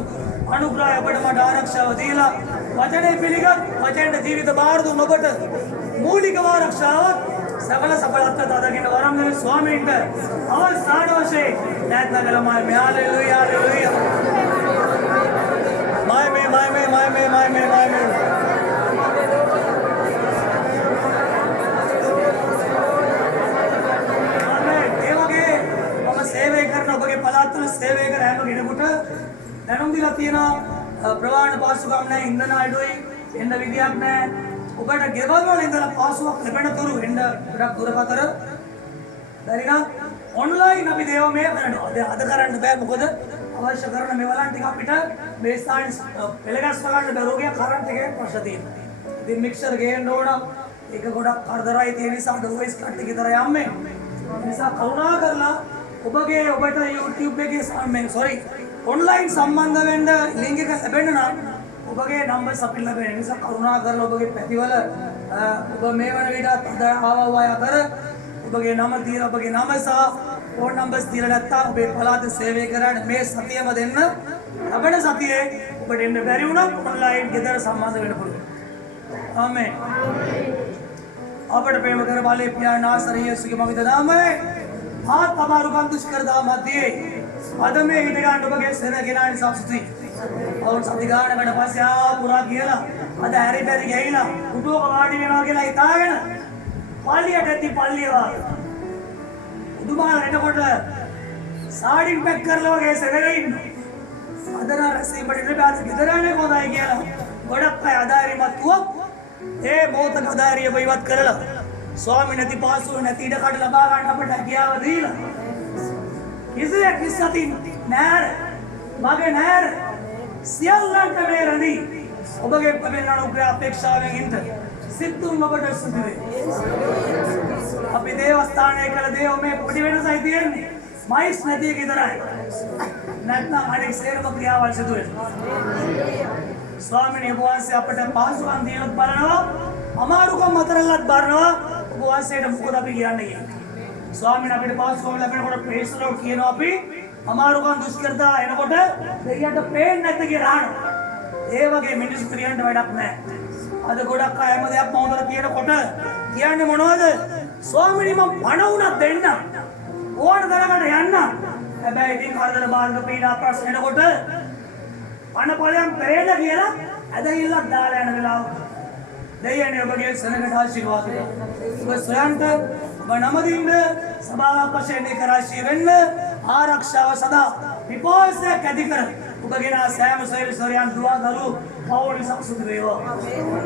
අනුග්‍රහය අපට මට ආරක්ෂාව දීලා වචනේ පිළිගත් වචෙන්ට ජීවිත බාර දුන්න ඔබට මූලික ආරක්ෂාවක් සකල සඵලත්වයට අදගෙන වරම් දෙන ස්වාමීන්ට අවසාන වශයෙන් නැත්නගලමයි හalleluya hallelujah my ඒ වගේ මම සේවය කරන ඔබගේ පළාත් තුළ සේවය කර හැම කෙනෙකුට දැනුම් දීලා තියෙනවා ප්‍රවාහන පාසුකම් නැහැ ඉන්ධන අඩුයි එන්න විදියක් නැහැ ඔබට ගෙවල් වල ඉඳලා පාසුවක් ලැබෙන තුරු එන්න ගොඩක් දුරකතර බැරි නම් ඔන්ලයින් අපි දේව මේ කරනවා. අද කරන්න බෑ මොකද අවශ්‍ය කරන මේවලන් ටික අපිට මේ සයින්ස් පෙළගස් වලට දරුවගේ කරන්ට් එකේ ප්‍රශ්න තියෙනවා. ඉතින් මික්සර් ගේන්න ඕන. ඒක ගොඩක් කරදරයි තියෙන නිසා ඩොයිස් කට් එක විතර යන්නේ. ඒ නිසා කරුණා කරලා ඔබට YouTube එකේ ඔන්ලයින් සම්බන්ධ වෙන්න ලින්ක් එක ලැබෙන්න නම් ඔබගේ නම්බර්ස් අපිට ලැබෙන නිසා කරුණා කරලා ඔබගේ පැතිවල ඔබ මේ වන විට අද ආවවා අතර ඔබගේ නම දීලා ඔබගේ නම සහ ෆෝන් නම්බර්ස් දීලා නැත්නම් ඔබේ පළාත සේවය කරන්න මේ සතියම දෙන්න ලබන සතියේ ඔබට එන්න බැරි වුණත් ඔන්ලයින් ගෙදර සම්බන්ධ වෙන්න පුළුවන්. ආමේන්. අපට ප්‍රේම කර බලේ පියාණන් ආශ්‍රය යේසුගේ මවිත නාමයේ ආත් තමාරු බන්දුෂ්කරදා මැදේ අද මේ හිට ගන්න ඔබගේ සෙනගෙනානි සම්සුති और සතිගානකට පස්සේ පුරා කියලා අද හැරි පෙරි ගිහිලා උඩුවක වාඩි වෙනවා කියලා හිතාගෙන පල්ලියට ඇති පල්ලිය වාගේ උඩුමාල එනකොට සාඩින් පැක් කරලා වගේ සෙනගෙන ඉන්නවා අද නම් රැසීමට ඉඳලා ආද ගෙදරනේ කොහොමයි කියලා ගොඩක් අය අදාරිමත් වුවා ඒ මොහොතක අදාරිය වයිවත් කරලා ස්වාමීන් නැති පාසුව නැති ඉඩ කඩ ලබා ගන්න අපට හැකියාව දීලා කිසිය කිස්සතින් නෑර මගේ නෑර සියල්ලන්ට මේ රැඳී ඔබගේ පෙරෙන අනුග්‍රහ අපේක්ෂාවෙන් ඉන්න සිත්තුන් ඔබට සුදු වේ. අපි දේවස්ථානයේ කළ දේව මේ පොඩි වෙනසයි තියෙන්නේ. මයිස් නැති එක විතරයි. නැත්නම් අනෙක් සේරම ක්‍රියාවල් සිදු වෙනවා. ස්වාමීන් වහන්සේ අපට පාසුකම් දීලත් බලනවා අමාරුකම් අතරලත් බලනවා ඔබ වහන්සේට මොකද අපි කියන්නේ. ස්වාමීන් අපිට පාසුකම් ලැබෙනකොට ප්‍රේසරෝ කියනවා අපි අමාරුකම් දුෂ්කරතා එනකොට දෙයියන්ට පේන්නේ නැද්ද කියලා අහනවා. ඒ වගේ මිනිස්ත්‍රියන්ට වැඩක් නැහැ. අද ගොඩක් අය හැම දෙයක්ම හොඳට කියනකොට කියන්නේ මොනවද? ස්වාමීනි මම පණ උනක් දෙන්න. ඕන දරකට යන්න. හැබැයි ඉතින් කරදර බාධක පීඩා ප්‍රශ්න එනකොට පණ ඵලයන් පෙරේද කියලා ඇදහිල්ලක් දාලා යන වෙලාවක දෙයියනේ ඔබගේ සනකට ආශිර්වාද කරනවා. ඔබ සොයන්ට ඔබ නමදින්න සභාවක් වශයෙන් ඒකරාශී වෙන්න ආරක්ෂාව සදා විපෝසයක් ඇති කර ඔබගෙන සෑම සොයරිසොරියන් දුවා දරු පෞල් සම්සුදු වේවා.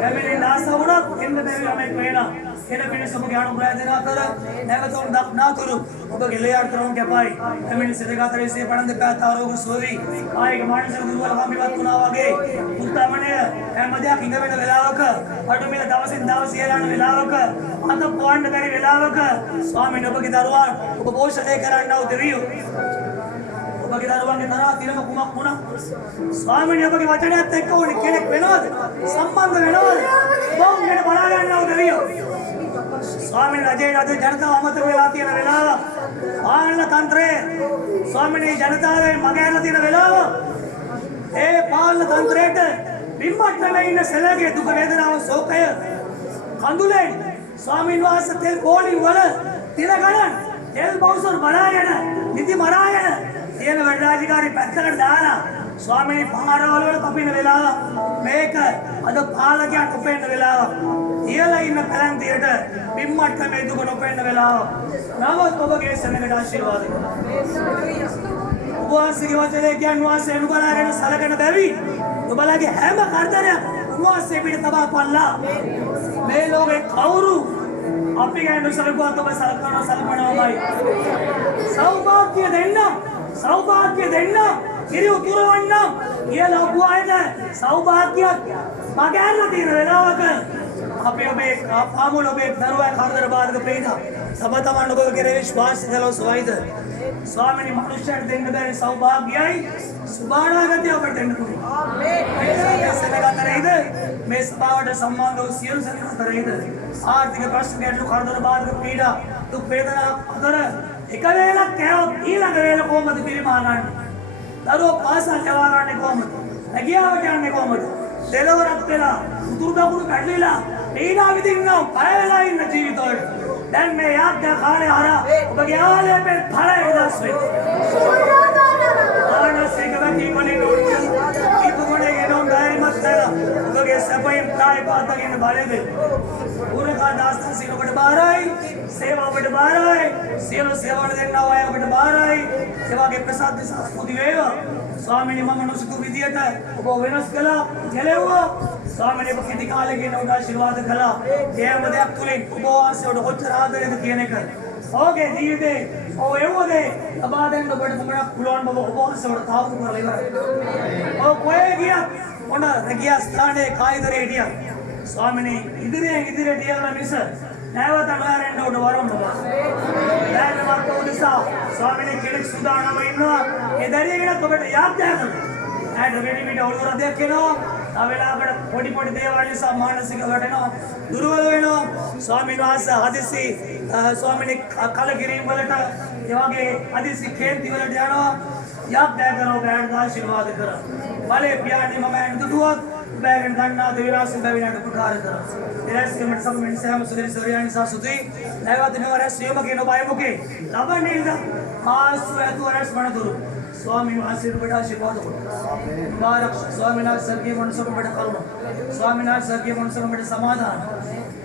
එමෙලි දාස වුණත් එන්න බැරිලා මේ වෙලා එන පිණිස ඔබගේ අනුග්‍රහය දෙන අතර නැවතුම් දක්නාතුරු ඔබගේ ලේයර් කරොන් කැපයි. එමෙලි සිතගතරේ සේ පණන් දෙපැත්ත ආරෝග්‍ය සෝවි ආයක මානසික දුර්වල කම්මිවත් වුණා වගේ උත්තමණය හැම දෙයක් ඉඳ වෙන වෙලාවක අඩු මිල දවසින් දවස යන වෙලාවක අත පොවන්න බැරි වෙලාවක ස්වාමීන් ඔබගේ දරුවන් ඔබ පෝෂණය කරන්නව දෙවියෝ ඔබගේ දරුවන්ගේ තරහා තිරම කුමක් වුණා ස්වාමීන් ඔබගේ වචනයත් එක්ක ඕනේ කෙනෙක් වෙනවද සම්බන්ධ වෙනවද බොම්බෙන් බලා ගන්නව දෙවියෝ ස්වාමීන් රජේ රජ ජනතාව අමතක වෙලා තියෙන වෙලාව පාලන තන්ත්‍රයේ ස්වාමීන් ජනතාවේ මගහැරලා තියෙන වෙලාව ඒ පාලන තන්ත්‍රයට බිම්මට්ටමේ ඉන්න සෙලගේ දුක වේදනාව ශෝකය කඳුලෙන් ස්වාමීන් වහන්සේ තෙල් පොලින් වල තිර ගණන් තෙල් බවුසර් බලාගෙන නිදි මරාගෙන තියෙන වැඩාධිකාරී පැත්තකට දාලා ස්වාමීන් පාරවල වල කපින වෙලාව මේක අද පාලකයන් උපෙන්න වෙලාව ඉයලා ඉන්න පැලැන්තියට බිම්මට්ටමේ දුක නොපෙන්න වෙලාව නමුත් ඔබගේ සෙනඟට ආශිර්වාද උපවාසයේ වචනේ කියන්නේ වාසය නුබලාගෙන සලකන බැවි ඔබලාගේ හැම කරදරයක් උපවාසයේ පිට තබා පල්ලා මේ ලෝකේ කවුරු අපි ගැන සලකුවත් ඔබ සලකනවාමයි සෞභාග්‍ය දෙන්න කිරි උතුරවන්න කියලා ඔබවයිද සෞභාග්‍යයක් මගහැරලා තියෙන වෙලාවක අපි ඔබේ ආමුල ඔබේ දරුවා කරදර බාධක පේනවා තම තමන් ඔබ කෙරේ විශ්වාස කළොත් සොයිද ස්වාමීනි මනුෂ්‍යයන්ට දෙන්න බැරි සෞභාග්‍යයි සුභානාගතය ඔබට දෙන්න පුළුවන් මේ සභාවට සම්බන්ධ වූ සියලු සෙනගතරයිද ආර්ථික ප්‍රශ්න ගැටලු කරදර බාධක පීඩා දුක් වේදනා අතර එක වේලක් කෑවොත් ඊළඟ වේල කොහොමද පිරිමානන්නේ දරුවෝ පාසල් යවා ගන්නේ කොහොමද නැගියාවට යන්නේ කොහොමද දෙලවරක් වෙලා උතුරු දකුණු පැටලිලා පීඩා විඳින්නා පය වෙලා ඉන්න ජීවිතවලට දැන් මේ යාත්‍රා කාලය හරහා ඔබගේ ආලේපේ ඵලය විනාශ වෙනවා ආනසික වැටි මොලේ ඉපගොඩේ ගෙනොන් ධෛර්යමත් වෙලා ඔබගේ සපයෙන් කාය පාතගෙන බලෙද උරකා දාස්තන් සින ඔබට බාරයි සේවා ඔබට බාරයි සියලු සේවාවල දෙන්නා අය ඔබට බාරයි සේවාගේ ප්‍රසාද සම්පූර්ණ වේවා ස්වාමීනි මම නොසිතු විදියට ඔබ වෙනස් කළා ගැලෙව්වා ස්වාමීනි ඔබ කිති කාලෙකින් ඔබ ආශිර්වාද කළා ඒම දෙයක් තුලින් ඔබ වාසයට කොච්චර ආදරයද කියන එක ඔබගේ ජීවිතේ ඔව් එව්වදේ ලබා දෙන්න ඔබට මොකක් පුළුවන් බව ඔබ වාසයට තාවු කරලා ඉවරයි ඔව් කොහේ ගියා මොන රැකියා ස්ථානයේ කායිදරේ හිටියා ස්වාමීනි ඉදිරියට යන මිස නැවත නොහැරෙන්න උඩ වරම් බබා දැනවත් උදෙසා ස්වාමීනි කෙනෙක් සූදානම්ව ඉන්නවා ඒ දරියකට ඔබට යාත්‍රා කරනවා ඇඩ වෙඩි මිට ඔළුව රදයක් එනවා තව වෙලාවකට පොඩි දේවල් නිසා මානසික වැටෙනවා දුර්වල වෙනවා ස්වාමීන් වහන්සේ හදිසි ස්වාමීනි කලකිරීම වලට ඒ වගේ හදිසි කේන්ති වලට යනවා යාත්‍රා කරනවා බෑන් ආශිර්වාද කරා බලේ පියාණි මම ඇඳුටුවක් බෑගෙන් ගන්නා දේවාසි බැවිනට උපකාර කරා එලස්කෙමට සම්මින් සෑම සුදරි සොරියන් සසුති නැවත නවර සියම කියන බයමුකේ ලබන්නේ ඉඳ ආසු ඇතුවරස් මනතුරු ස්වාමීන් වහන්සේ ඔබට ආශිර්වාද කරනවා මුබාරක් ස්වාමීන් වහන්සේ සර්ගයේ මොනසම ඔබට කරුණා ස්වාමීන් වහන්සේ සර්ගයේ මොනසම ඔබට සමාදාන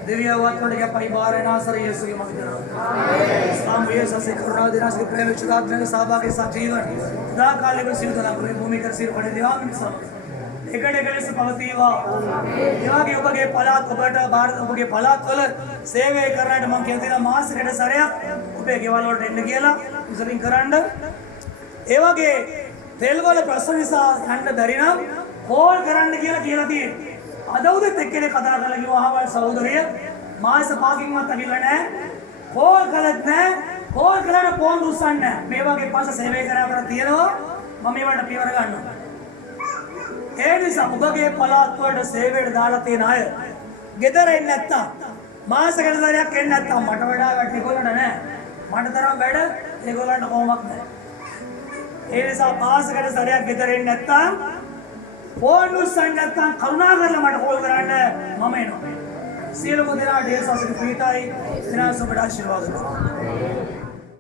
දෙවියන් වත්වලට යපයි බාරේනාසර යේසුගේ මහිතන ආමේන් ස්වාමී යේසුසේ කරුණා දිනාස්ගේ ප්‍රේම චුදාත්මක සහභාගී සජීවන සදා කාලෙක සිල්තන භූමි කර සිල් පඩේ දෙවාමින් සම එකඩකලෙස පවතිවා එවාගේ ඔබගේ පළාත් ඔබට ಭಾರತ ඔබගේ පළාත්වල සේවය කරන්නට මම කියන දේ මාසෙකට සැරයක් ඔබේ ගෙවල් වලට එන්න කියලා උසලින් කරන්න ඒ වගේ තෙල් වල ප්‍රශ්න නිසා යන්න බැරි නම් කෝල් කරන්න කියලා තියෙනවා. අද උදේත් එක්කෙනෙක් කතා කරලා කිව්වා අහවල් සහෝදරිය මාස පහකින්වත් අවිල්ල නැහැ. කෝල් කළත් නැහැ. කෝල් කරලා ෆෝන් දුස්සන්නේ නැහැ. මේ වගේ පස්ස සේවය කරලා තියෙනවා. මම මේවට පියවර ගන්නවා. ඒ නිසා ඔබගේ පළාත් වලට සේවයට දාලා තියෙන අය ගෙදර එන්නේ නැත්තම් මාසෙකට සැරයක් එන්නේ නැත්තම් මට වඩා වැඩ ඒගොල්ලන්ට නැහැ. මට තරම් වැඩ ඒගොල්ලන්ට කොහොමවත් නැහැ. ඒ නිසා මාසෙකට සැරයක් ගෙදර එන්නේ නැත්තම් ෆෝන් උස්සන්නේ නැත්තම් කරුණාකරලා මට කෝල් කරන්න මම එනවා. සියලුම දෙනාට ඒ සසර ප්‍රීතයි. දිනසොබට ආශිර්වාද කරනවා.